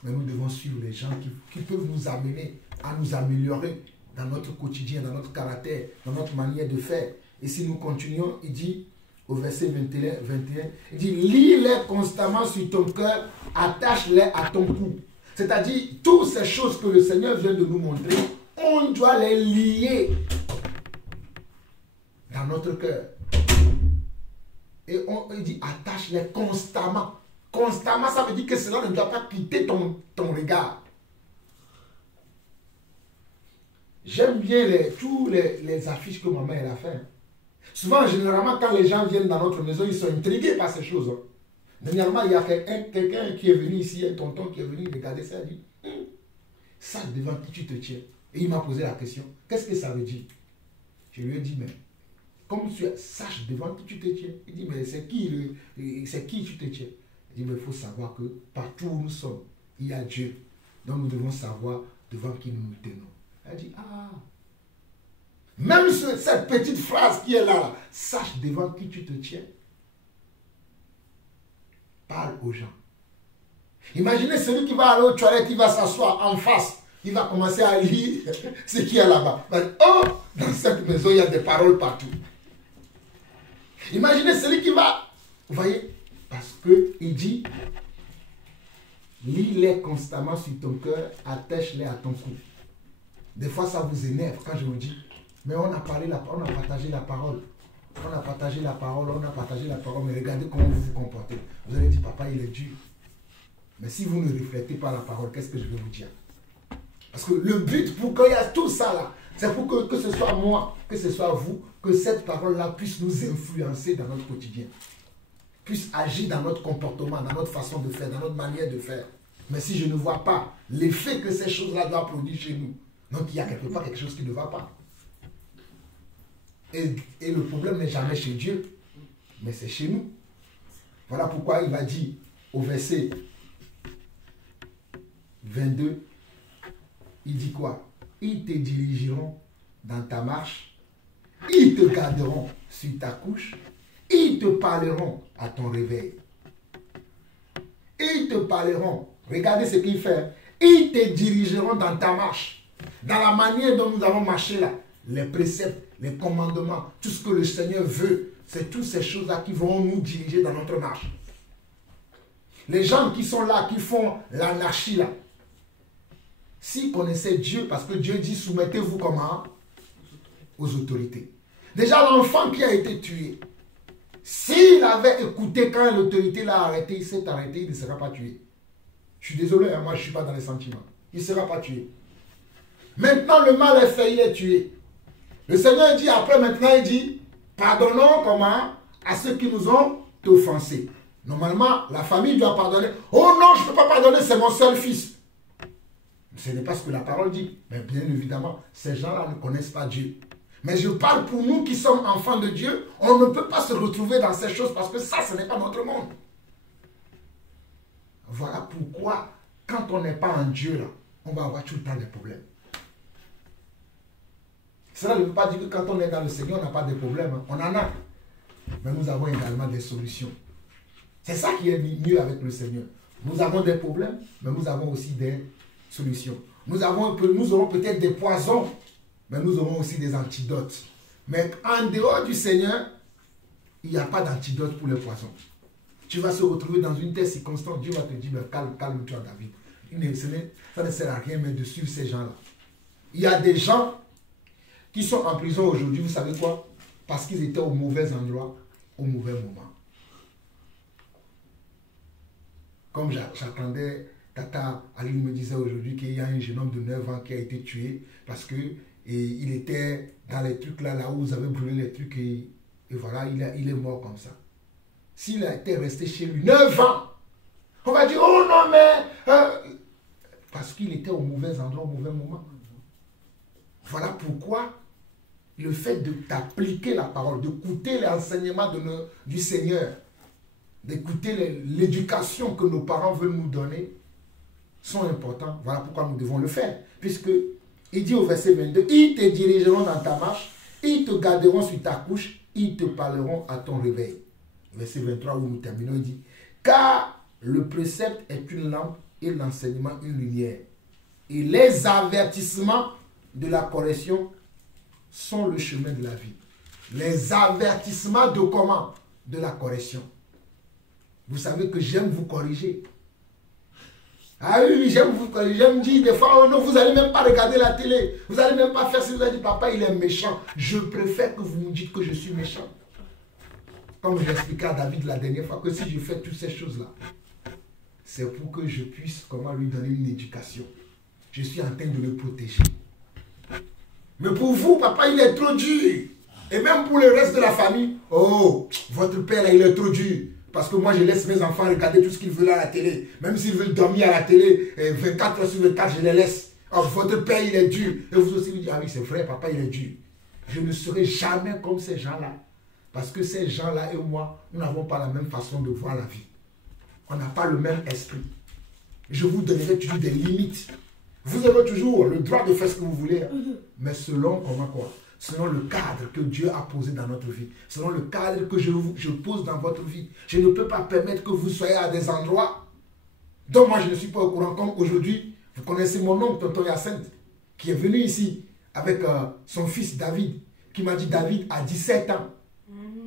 Mais nous devons suivre les gens qui peuvent nous amener à nous améliorer dans notre quotidien, dans notre caractère, dans notre manière de faire. Et si nous continuons, il dit au verset 21, il dit, lis-les constamment sur ton cœur, attache-les à ton cou. C'est-à-dire, toutes ces choses que le Seigneur vient de nous montrer, on doit les lier dans notre cœur. Et il dit, attache-les constamment. Constamment, ça veut dire que cela ne doit pas quitter ton regard. J'aime bien tous les affiches que ma mère a fait. Souvent, généralement, quand les gens viennent dans notre maison, ils sont intrigués par ces choses. Dernièrement, il y a quelqu'un qui est venu ici, un tonton qui est venu regarder ça, il dit, ça devant qui tu te tiens? Et il m'a posé la question, qu'est-ce que ça veut dire? Je lui ai dit, mais comme tu saches devant qui tu te tiens. Il dit, mais c'est qui tu te tiens? Il dit, mais il faut savoir que partout où nous sommes, il y a Dieu. Donc nous devons savoir devant qui nous nous tenons. Elle dit, ah, même cette petite phrase qui est là, sache devant qui tu te tiens. Parle aux gens. Imaginez celui qui va aller aux toilettes, il va s'asseoir en face. Il va commencer à lire ce qu'il y a là-bas. Oh, dans cette maison, il y a des paroles partout. Imaginez celui qui va, vous voyez, parce qu'il dit, lis-les constamment sur ton cœur, attache-les à ton cou. Des fois, ça vous énerve quand je vous dis, mais on a partagé la parole. On a partagé la parole, mais regardez comment vous vous comportez. Vous allez dire, papa, il est dur. Mais si vous ne reflétez pas la parole, qu'est-ce que je vais vous dire? Parce que le but pour qu'il y ait tout ça là, c'est pour que ce soit moi, que ce soit vous, que cette parole-là puisse nous influencer dans notre quotidien. Puisse agir dans notre comportement, dans notre façon de faire, dans notre manière de faire. Mais si je ne vois pas l'effet que ces choses-là doivent produire chez nous, donc il y a quelque part quelque chose qui ne va pas. Et le problème n'est jamais chez Dieu, mais c'est chez nous. Voilà pourquoi il va dire au verset 22, il dit quoi? Ils te dirigeront dans ta marche, ils te garderont sur ta couche, ils te parleront à ton réveil. Ils te parleront, regardez ce qu'il fait, ils te dirigeront dans ta marche, dans la manière dont nous avons marché là, les préceptes, les commandements, tout ce que le Seigneur veut, c'est toutes ces choses-là qui vont nous diriger dans notre marche. Les gens qui sont là, qui font l'anarchie là, s'ils connaissaient Dieu, parce que Dieu dit soumettez-vous comment? Aux autorités. Déjà l'enfant qui a été tué, s'il avait écouté quand l'autorité l'a arrêté, il s'est arrêté, il ne sera pas tué. Je suis désolé, hein, moi je ne suis pas dans les sentiments. il ne sera pas tué. Maintenant, le mal est fait, il est tué. Le Seigneur dit après, maintenant, il dit, pardonnons comment? À ceux qui nous ont offensés. Normalement, la famille doit pardonner. Oh non, je ne peux pas pardonner, c'est mon seul fils. Ce n'est pas ce que la parole dit. Mais bien évidemment, ces gens-là ne connaissent pas Dieu. Mais je parle pour nous qui sommes enfants de Dieu. On ne peut pas se retrouver dans ces choses parce que ça, ce n'est pas notre monde. Voilà pourquoi, quand on n'est pas en Dieu, là, on va avoir tout le temps des problèmes. Cela ne veut pas dire que quand on est dans le Seigneur, on n'a pas de problèmes. Hein. On en a. Mais nous avons également des solutions. C'est ça qui est mieux avec le Seigneur. Nous avons des problèmes, mais nous avons aussi des solutions. Nous aurons peut-être des poisons, mais nous aurons aussi des antidotes. Mais en dehors du Seigneur, il n'y a pas d'antidote pour les poisons. Tu vas se retrouver dans une telle circonstance, Dieu va te dire, calme-toi David. Ça ne sert à rien mais de suivre ces gens-là. Il y a des gens qui sont en prison aujourd'hui, vous savez quoi? Parce qu'ils étaient au mauvais endroit, au mauvais moment. Comme j'attendais, Tata Aline me disait aujourd'hui qu'il y a un jeune homme de 9 ans qui a été tué parce qu'il était dans les trucs là où vous avez brûlé les trucs et voilà, il est mort comme ça. S'il a été resté chez lui 9 ans, on va dire, oh non mais... parce qu'il était au mauvais endroit, au mauvais moment. Voilà pourquoi le fait d'appliquer la parole, d'écouter les enseignements du Seigneur, d'écouter l'éducation que nos parents veulent nous donner, sont importants. Voilà pourquoi nous devons le faire. Puisque il dit au verset 22, ils te dirigeront dans ta marche, ils te garderont sur ta couche, ils te parleront à ton réveil. Verset 23 où nous terminons, il dit, car le précepte est une lampe et l'enseignement une lumière. Et les avertissements de la correction sont le chemin de la vie. Les avertissements de comment? De la correction. Vous savez que j'aime vous corriger. Ah oui, j'aime vous corriger. J'aime dire des fois, oh non, vous n'allez même pas regarder la télé. Vous n'allez même pas faire ce que vous avez dit, papa, il est méchant. Je préfère que vous me dites que je suis méchant. Comme je l'expliquais à David la dernière fois, que si je fais toutes ces choses-là, c'est pour que je puisse comment lui donner une éducation. Je suis en train de le protéger. Mais pour vous, papa, il est trop dur. Et même pour le reste de la famille, oh, votre père, là, il est trop dur. Parce que moi, je laisse mes enfants regarder tout ce qu'ils veulent à la télé. Même s'ils veulent dormir à la télé, 24 heures sur 24, je les laisse. Oh, votre père, il est dur. Et vous aussi, vous dites, ah oui, c'est vrai, papa, il est dur. Je ne serai jamais comme ces gens-là. Parce que ces gens-là et moi, nous n'avons pas la même façon de voir la vie. On n'a pas le même esprit. Je vous donnerai toujours des limites. Vous avez toujours le droit de faire ce que vous voulez. Mais selon comment quoi? Selon le cadre que Dieu a posé dans notre vie. Selon le cadre que je pose dans votre vie. Je ne peux pas permettre que vous soyez à des endroits dont moi je ne suis pas au courant. Comme aujourd'hui, vous connaissez mon oncle, tonton Hyacinthe, qui est venu ici avec son fils David, qui m'a dit, David a 17 ans.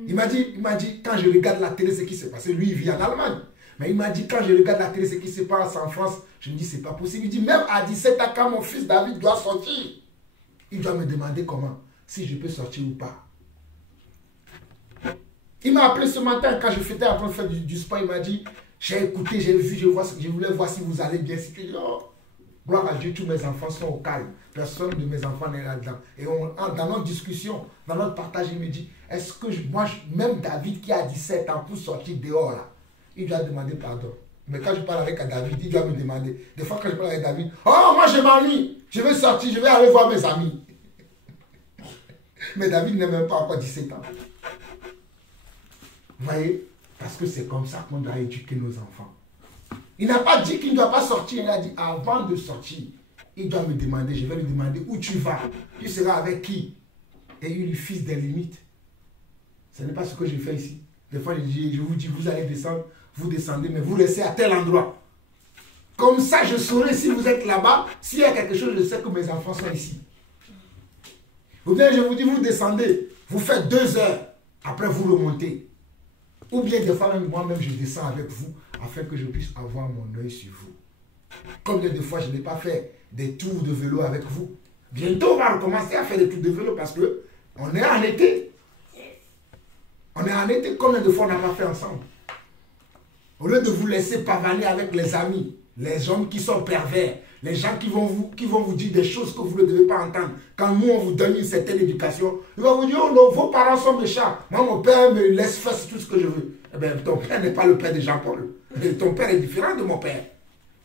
Il m'a dit, quand je regarde la télé, ce qui s'est passé, lui il vit en Allemagne. Mais il m'a dit, quand je regarde la télé, ce qui se passe en France, je me dis, c'est pas possible. Il dit, même à 17 ans, quand mon fils David doit sortir, il doit me demander comment, si je peux sortir ou pas. Il m'a appelé ce matin, quand je faisais en train de faire du sport, il m'a dit, j'ai écouté, j'ai vu, je voulais voir si vous allez bien. Oh, gloire à Dieu, tous mes enfants sont au calme. Personne de mes enfants n'est là-dedans. Et dans notre discussion, dans notre partage, il me dit, est-ce que même David qui a 17 ans pour sortir dehors là, il doit demander pardon. Mais quand je parle avec David, il doit me demander. Des fois, quand je parle avec David, oh, moi je m'ennuie, je vais sortir, je vais aller voir mes amis. Mais David n'a même pas encore 17 ans. Vous voyez? Parce que c'est comme ça qu'on doit éduquer nos enfants. Il n'a pas dit qu'il ne doit pas sortir, il a dit avant de sortir, il doit me demander, je vais lui demander où tu vas, tu seras avec qui? Et il lui fixe des limites. Ce n'est pas ce que je fais ici. Des fois, je vous dis, vous allez descendre, vous descendez, mais vous laissez à tel endroit. Comme ça, je saurai si vous êtes là-bas, s'il y a quelque chose, je sais que mes enfants sont ici. Ou bien je vous dis, vous descendez, vous faites 2 heures, après vous remontez. Ou bien des fois, moi-même, je descends avec vous, afin que je puisse avoir mon œil sur vous. Combien de fois je n'ai pas fait des tours de vélo avec vous? Bientôt, on va recommencer à faire des tours de vélo parce que on est en été. On est en été, combien de fois on n'a pas fait ensemble? Au lieu de vous laisser pavaner avec les amis, les hommes qui sont pervers, les gens qui vont vous dire des choses que vous ne devez pas entendre. Quand nous, on vous donne une certaine éducation, ils vont vous dire, oh non, vos parents sont méchants. Moi, mon père me laisse faire tout ce que je veux. Eh bien, ton père n'est pas le père de Jean-Paul. Ton père est différent de mon père.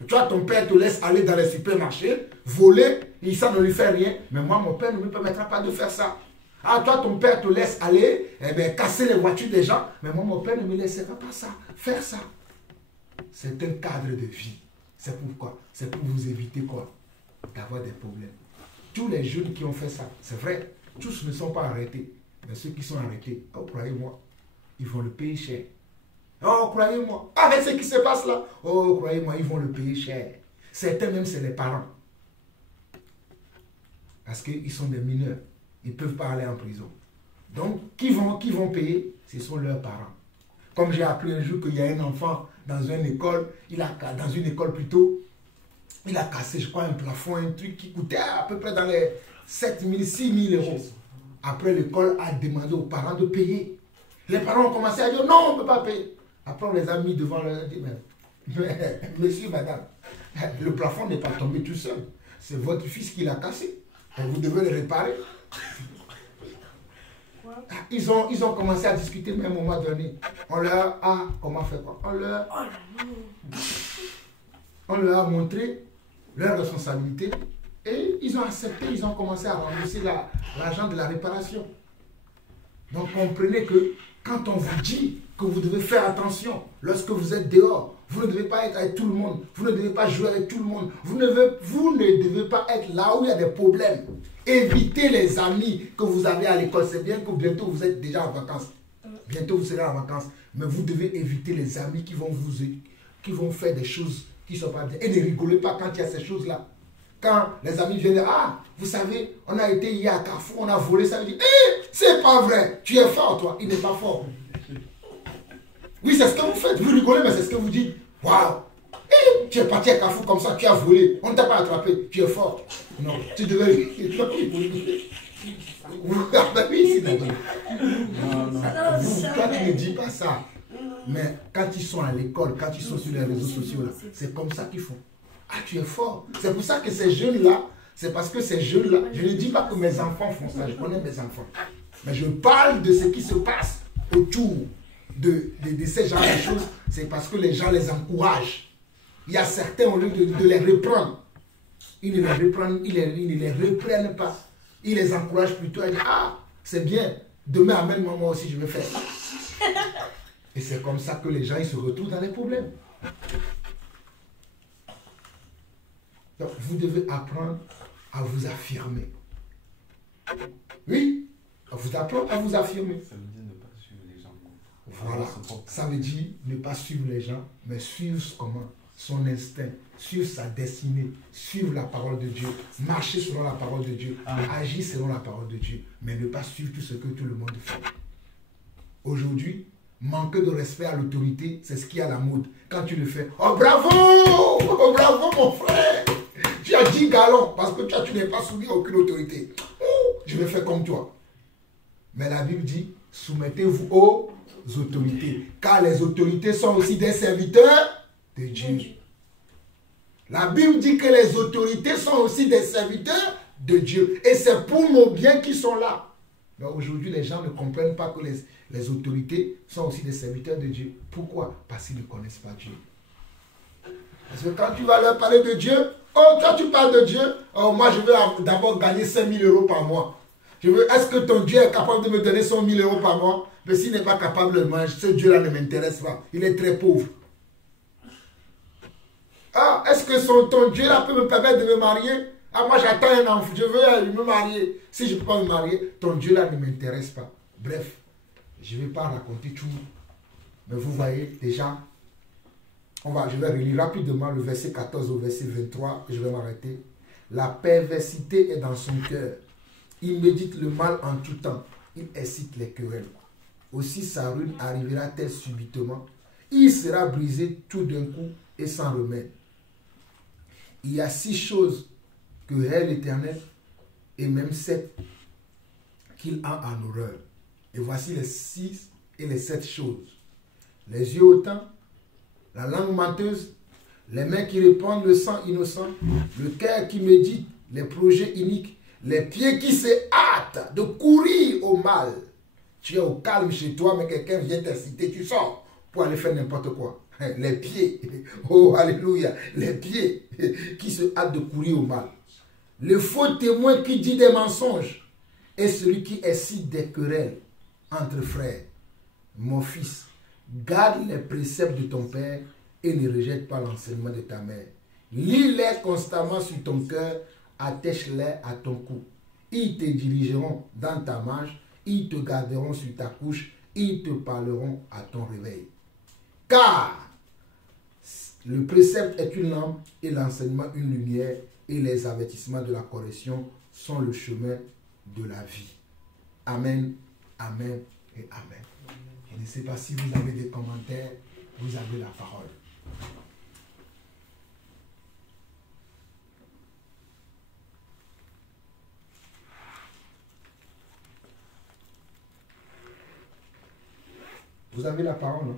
Tu vois, ton père te laisse aller dans les supermarchés, voler, et ça ne lui fait rien. Mais moi, mon père ne me permettra pas de faire ça. Ah, toi, ton père te laisse aller, casser les voitures des gens. Mais moi, mon père ne me laissera pas ça, faire ça. C'est un cadre de vie. C'est pourquoi? C'est pour vous éviter quoi? D'avoir des problèmes. Tous les jeunes qui ont fait ça, c'est vrai, tous ne sont pas arrêtés. Mais ceux qui sont arrêtés, oh, croyez-moi, ils vont le payer cher. Oh, croyez-moi, avec ce qui se passe là, oh, croyez-moi, ils vont le payer cher. Certains même, c'est les parents. Parce qu'ils sont des mineurs. Ils ne peuvent pas aller en prison. Donc, qui vont payer? Ce sont leurs parents. Comme j'ai appris un jour qu'il y a un enfant dans une école, il a cassé, je crois, un plafond, un truc qui coûtait à peu près dans les 7 000, 6 000 euros. Après, l'école a demandé aux parents de payer. Les parents ont commencé à dire non, on ne peut pas payer. Après, on les a mis devant leur dit, mais monsieur, madame, le plafond n'est pas tombé tout seul. C'est votre fils qui l'a cassé. Donc, vous devez le réparer. Ils ont commencé à discuter même au mois donné. On leur a, comment faire quoi? On leur a montré leur responsabilité et ils ont accepté, ils ont commencé à rembourser l'argent de la réparation. Donc comprenez que quand on vous dit que vous devez faire attention lorsque vous êtes dehors, vous ne devez pas être avec tout le monde, vous ne devez pas jouer avec tout le monde, vous ne devez pas être là où il y a des problèmes. Évitez les amis que vous avez à l'école. C'est bien que bientôt vous êtes déjà en vacances. Bientôt vous serez en vacances. Mais vous devez éviter les amis qui vont faire des choses qui ne sont pas bien. Et ne rigolez pas quand il y a ces choses-là. Quand les amis viennent, ah, vous savez, on a été hier à Carrefour, on a volé, ça veut dire, c'est pas vrai, tu es fort toi, il n'est pas fort. Oui, c'est ce que vous faites, vous rigolez, mais c'est ce que vous dites. Waouh, tu es parti à Carrefour comme ça, tu as volé, on ne t'a pas attrapé, tu es fort. Non, tu devais... Oui, c'est toi, tu ne dis pas ça. Mais quand ils sont à l'école, quand ils sont sur les réseaux sociaux, c'est comme ça qu'ils font. Ah, tu es fort. C'est pour ça que ces jeunes-là, c'est parce que ces jeunes-là, je ne dis pas que mes enfants font ça, je connais mes enfants. Mais je parle de ce qui se passe autour de ces genres de choses. C'est parce que les gens les encouragent. Il y a certains, au lieu de les reprendre, ils ne les reprennent pas. Ils les encouragent plutôt à dire, ah, c'est bien, demain amène-moi, moi aussi je vais faire. Et c'est comme ça que les gens ils se retrouvent dans les problèmes. Donc, vous devez apprendre à vous affirmer. Oui, à vous apprendre à vous affirmer. Ça veut dire ne pas suivre les gens. Voilà, ça veut dire ne pas suivre les gens, mais suivre comment? Son instinct, suivre sa destinée, suivre la parole de Dieu, marcher selon la parole de Dieu, agir selon la parole de Dieu, mais ne pas suivre tout ce que tout le monde fait. Aujourd'hui, manquer de respect à l'autorité, c'est ce qui est à la mode. Quand tu le fais, oh bravo mon frère, tu as 10 galons parce que tu n'es pas soumis à aucune autorité. Je vais faire comme toi. Mais la Bible dit, soumettez-vous aux autorités, car les autorités sont aussi des serviteurs de Dieu. La Bible dit que les autorités sont aussi des serviteurs de Dieu. Et c'est pour nos biens qu'ils sont là. Mais aujourd'hui, les gens ne comprennent pas que les autorités sont aussi des serviteurs de Dieu. Pourquoi? Parce qu'ils ne connaissent pas Dieu. Parce que quand tu vas leur parler de Dieu, oh, toi tu parles de Dieu, oh, moi je veux d'abord gagner 5 000 euros par mois. Est-ce que ton Dieu est capable de me donner 100 000 euros par mois? Mais s'il n'est pas capable de manger, ce Dieu-là ne m'intéresse pas. Il est très pauvre. Ah, est-ce que ton Dieu-là peut me permettre de me marier? Ah, moi j'attends un enfant, je veux me marier. Si je ne peux pas me marier, ton Dieu-là ne m'intéresse pas. Bref, je ne vais pas raconter tout. Mais vous voyez déjà, je vais relire rapidement le verset 14 au verset 23 et je vais m'arrêter. La perversité est dans son cœur. Il médite le mal en tout temps. Il excite les querelles. Aussi sa ruine arrivera-t-elle subitement. Il sera brisé tout d'un coup et sans remède. Il y a 6 choses que hait l'Éternel et même 7 qu'il a en horreur. Et voici les 6 et les 7 choses. Les yeux hautains, la langue menteuse, les mains qui répandent le sang innocent, le cœur qui médite les projets iniques, les pieds qui se hâtent de courir au mal. Tu es au calme chez toi, mais quelqu'un vient t'inciter, tu sors pour aller faire n'importe quoi. Les pieds, oh alléluia, les pieds qui se hâtent de courir au mal. Le faux témoin qui dit des mensonges et celui qui excite des querelles entre frères. Mon fils, garde les préceptes de ton père et ne rejette pas l'enseignement de ta mère. Lis-les constamment sur ton cœur, attache-les à ton cou. Ils te dirigeront dans ta marche, ils te garderont sur ta couche, ils te parleront à ton réveil. Car le précepte est une lampe et l'enseignement une lumière et les avertissements de la correction sont le chemin de la vie. Amen, amen et amen. Je ne sais pas si vous avez des commentaires, vous avez la parole. Vous avez la parole, non?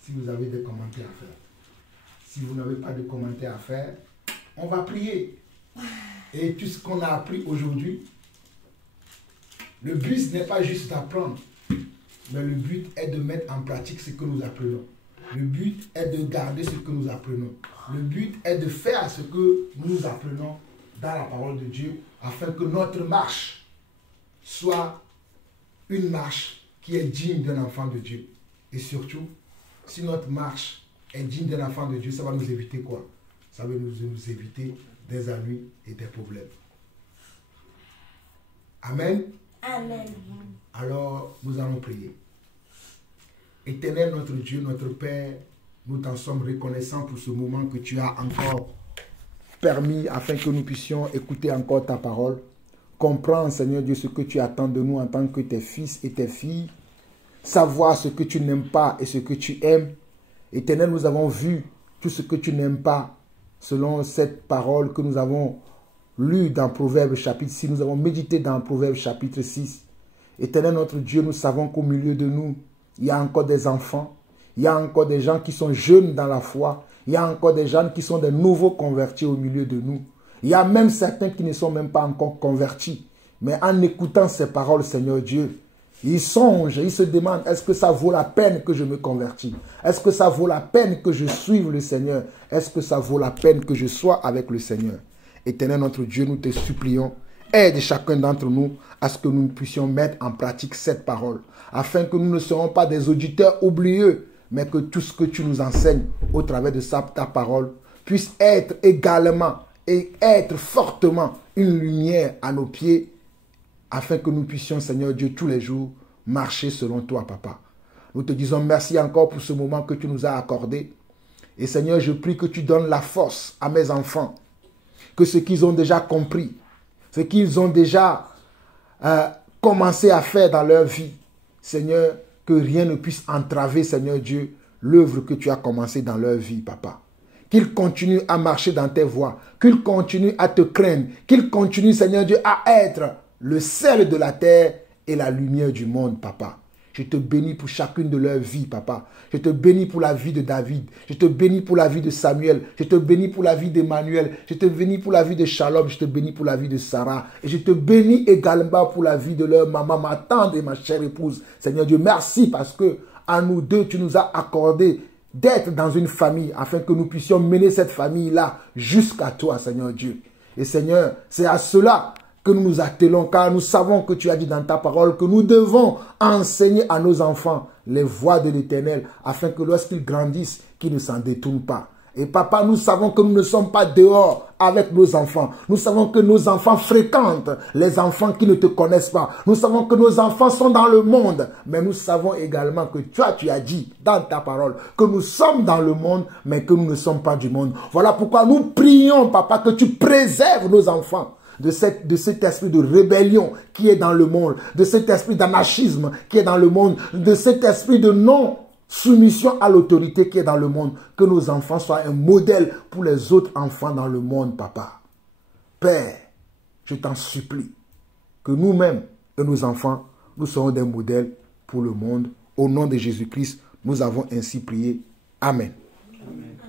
Si vous avez des commentaires à faire. Si vous n'avez pas de commentaires à faire, on va prier. Et tout ce qu'on a appris aujourd'hui, le but n'est pas juste d'apprendre, mais le but est de mettre en pratique ce que nous apprenons. Le but est de garder ce que nous apprenons. Le but est de faire ce que nous apprenons dans la parole de Dieu, afin que notre marche soit une marche qui est digne d'un enfant de Dieu. Et surtout, si notre marche est digne d'un enfant de Dieu, ça va nous éviter quoi? Ça va nous éviter des ennuis et des problèmes. Amen. Amen. Alors, nous allons prier. Éternel notre Dieu, notre Père, nous t'en sommes reconnaissants pour ce moment que tu as encore permis afin que nous puissions écouter encore ta parole. Comprendre, Seigneur Dieu, ce que tu attends de nous en tant que tes fils et tes filles. Savoir ce que tu n'aimes pas et ce que tu aimes. Éternel, nous avons vu tout ce que tu n'aimes pas selon cette parole que nous avons lue dans Proverbe chapitre 6. Nous avons médité dans Proverbe chapitre 6. Éternel notre Dieu, nous savons qu'au milieu de nous, il y a encore des enfants. Il y a encore des gens qui sont jeunes dans la foi. Il y a encore des gens qui sont des nouveaux convertis au milieu de nous. Il y a même certains qui ne sont même pas encore convertis. Mais en écoutant ces paroles, Seigneur Dieu, ils songent, ils se demandent, est-ce que ça vaut la peine que je me convertisse? Est-ce que ça vaut la peine que je suive le Seigneur? Est-ce que ça vaut la peine que je sois avec le Seigneur? Éternel notre Dieu, nous te supplions, aide chacun d'entre nous à ce que nous puissions mettre en pratique cette parole, afin que nous ne serons pas des auditeurs oublieux, mais que tout ce que tu nous enseignes au travers de ta parole puisse être également et être fortement une lumière à nos pieds, afin que nous puissions, Seigneur Dieu, tous les jours, marcher selon toi, Papa. Nous te disons merci encore pour ce moment que tu nous as accordé. Et Seigneur, je prie que tu donnes la force à mes enfants, que ce qu'ils ont déjà compris, ce qu'ils ont déjà commencé à faire dans leur vie, Seigneur, que rien ne puisse entraver, Seigneur Dieu, l'œuvre que tu as commencée dans leur vie, Papa. Qu'ils continuent à marcher dans tes voies, qu'ils continuent à te craindre, qu'ils continuent, Seigneur Dieu, à être le sel de la terre et la lumière du monde, Papa. Je te bénis pour chacune de leurs vies, Papa. Je te bénis pour la vie de David. Je te bénis pour la vie de Samuel. Je te bénis pour la vie d'Emmanuel. Je te bénis pour la vie de Shalom. Je te bénis pour la vie de Sarah. Et je te bénis également pour la vie de leur maman, ma tante et ma chère épouse. Seigneur Dieu, merci parce que à nous deux, tu nous as accordé d'être dans une famille afin que nous puissions mener cette famille-là jusqu'à toi, Seigneur Dieu. Et Seigneur, c'est à cela que nous nous attelons, car nous savons que tu as dit dans ta parole que nous devons enseigner à nos enfants les voies de l'Éternel, afin que lorsqu'ils grandissent, qu'ils ne s'en détournent pas. Et papa, nous savons que nous ne sommes pas dehors avec nos enfants. Nous savons que nos enfants fréquentent les enfants qui ne te connaissent pas. Nous savons que nos enfants sont dans le monde. Mais nous savons également que toi, tu as dit dans ta parole que nous sommes dans le monde, mais que nous ne sommes pas du monde. Voilà pourquoi nous prions, papa, que tu préserves nos enfants de cet esprit de rébellion qui est dans le monde, de cet esprit d'anarchisme qui est dans le monde, de cet esprit de non-soumission à l'autorité qui est dans le monde. Que nos enfants soient un modèle pour les autres enfants dans le monde, papa. Père, je t'en supplie que nous-mêmes et nos enfants, nous serons des modèles pour le monde. Au nom de Jésus-Christ, nous avons ainsi prié. Amen. Amen.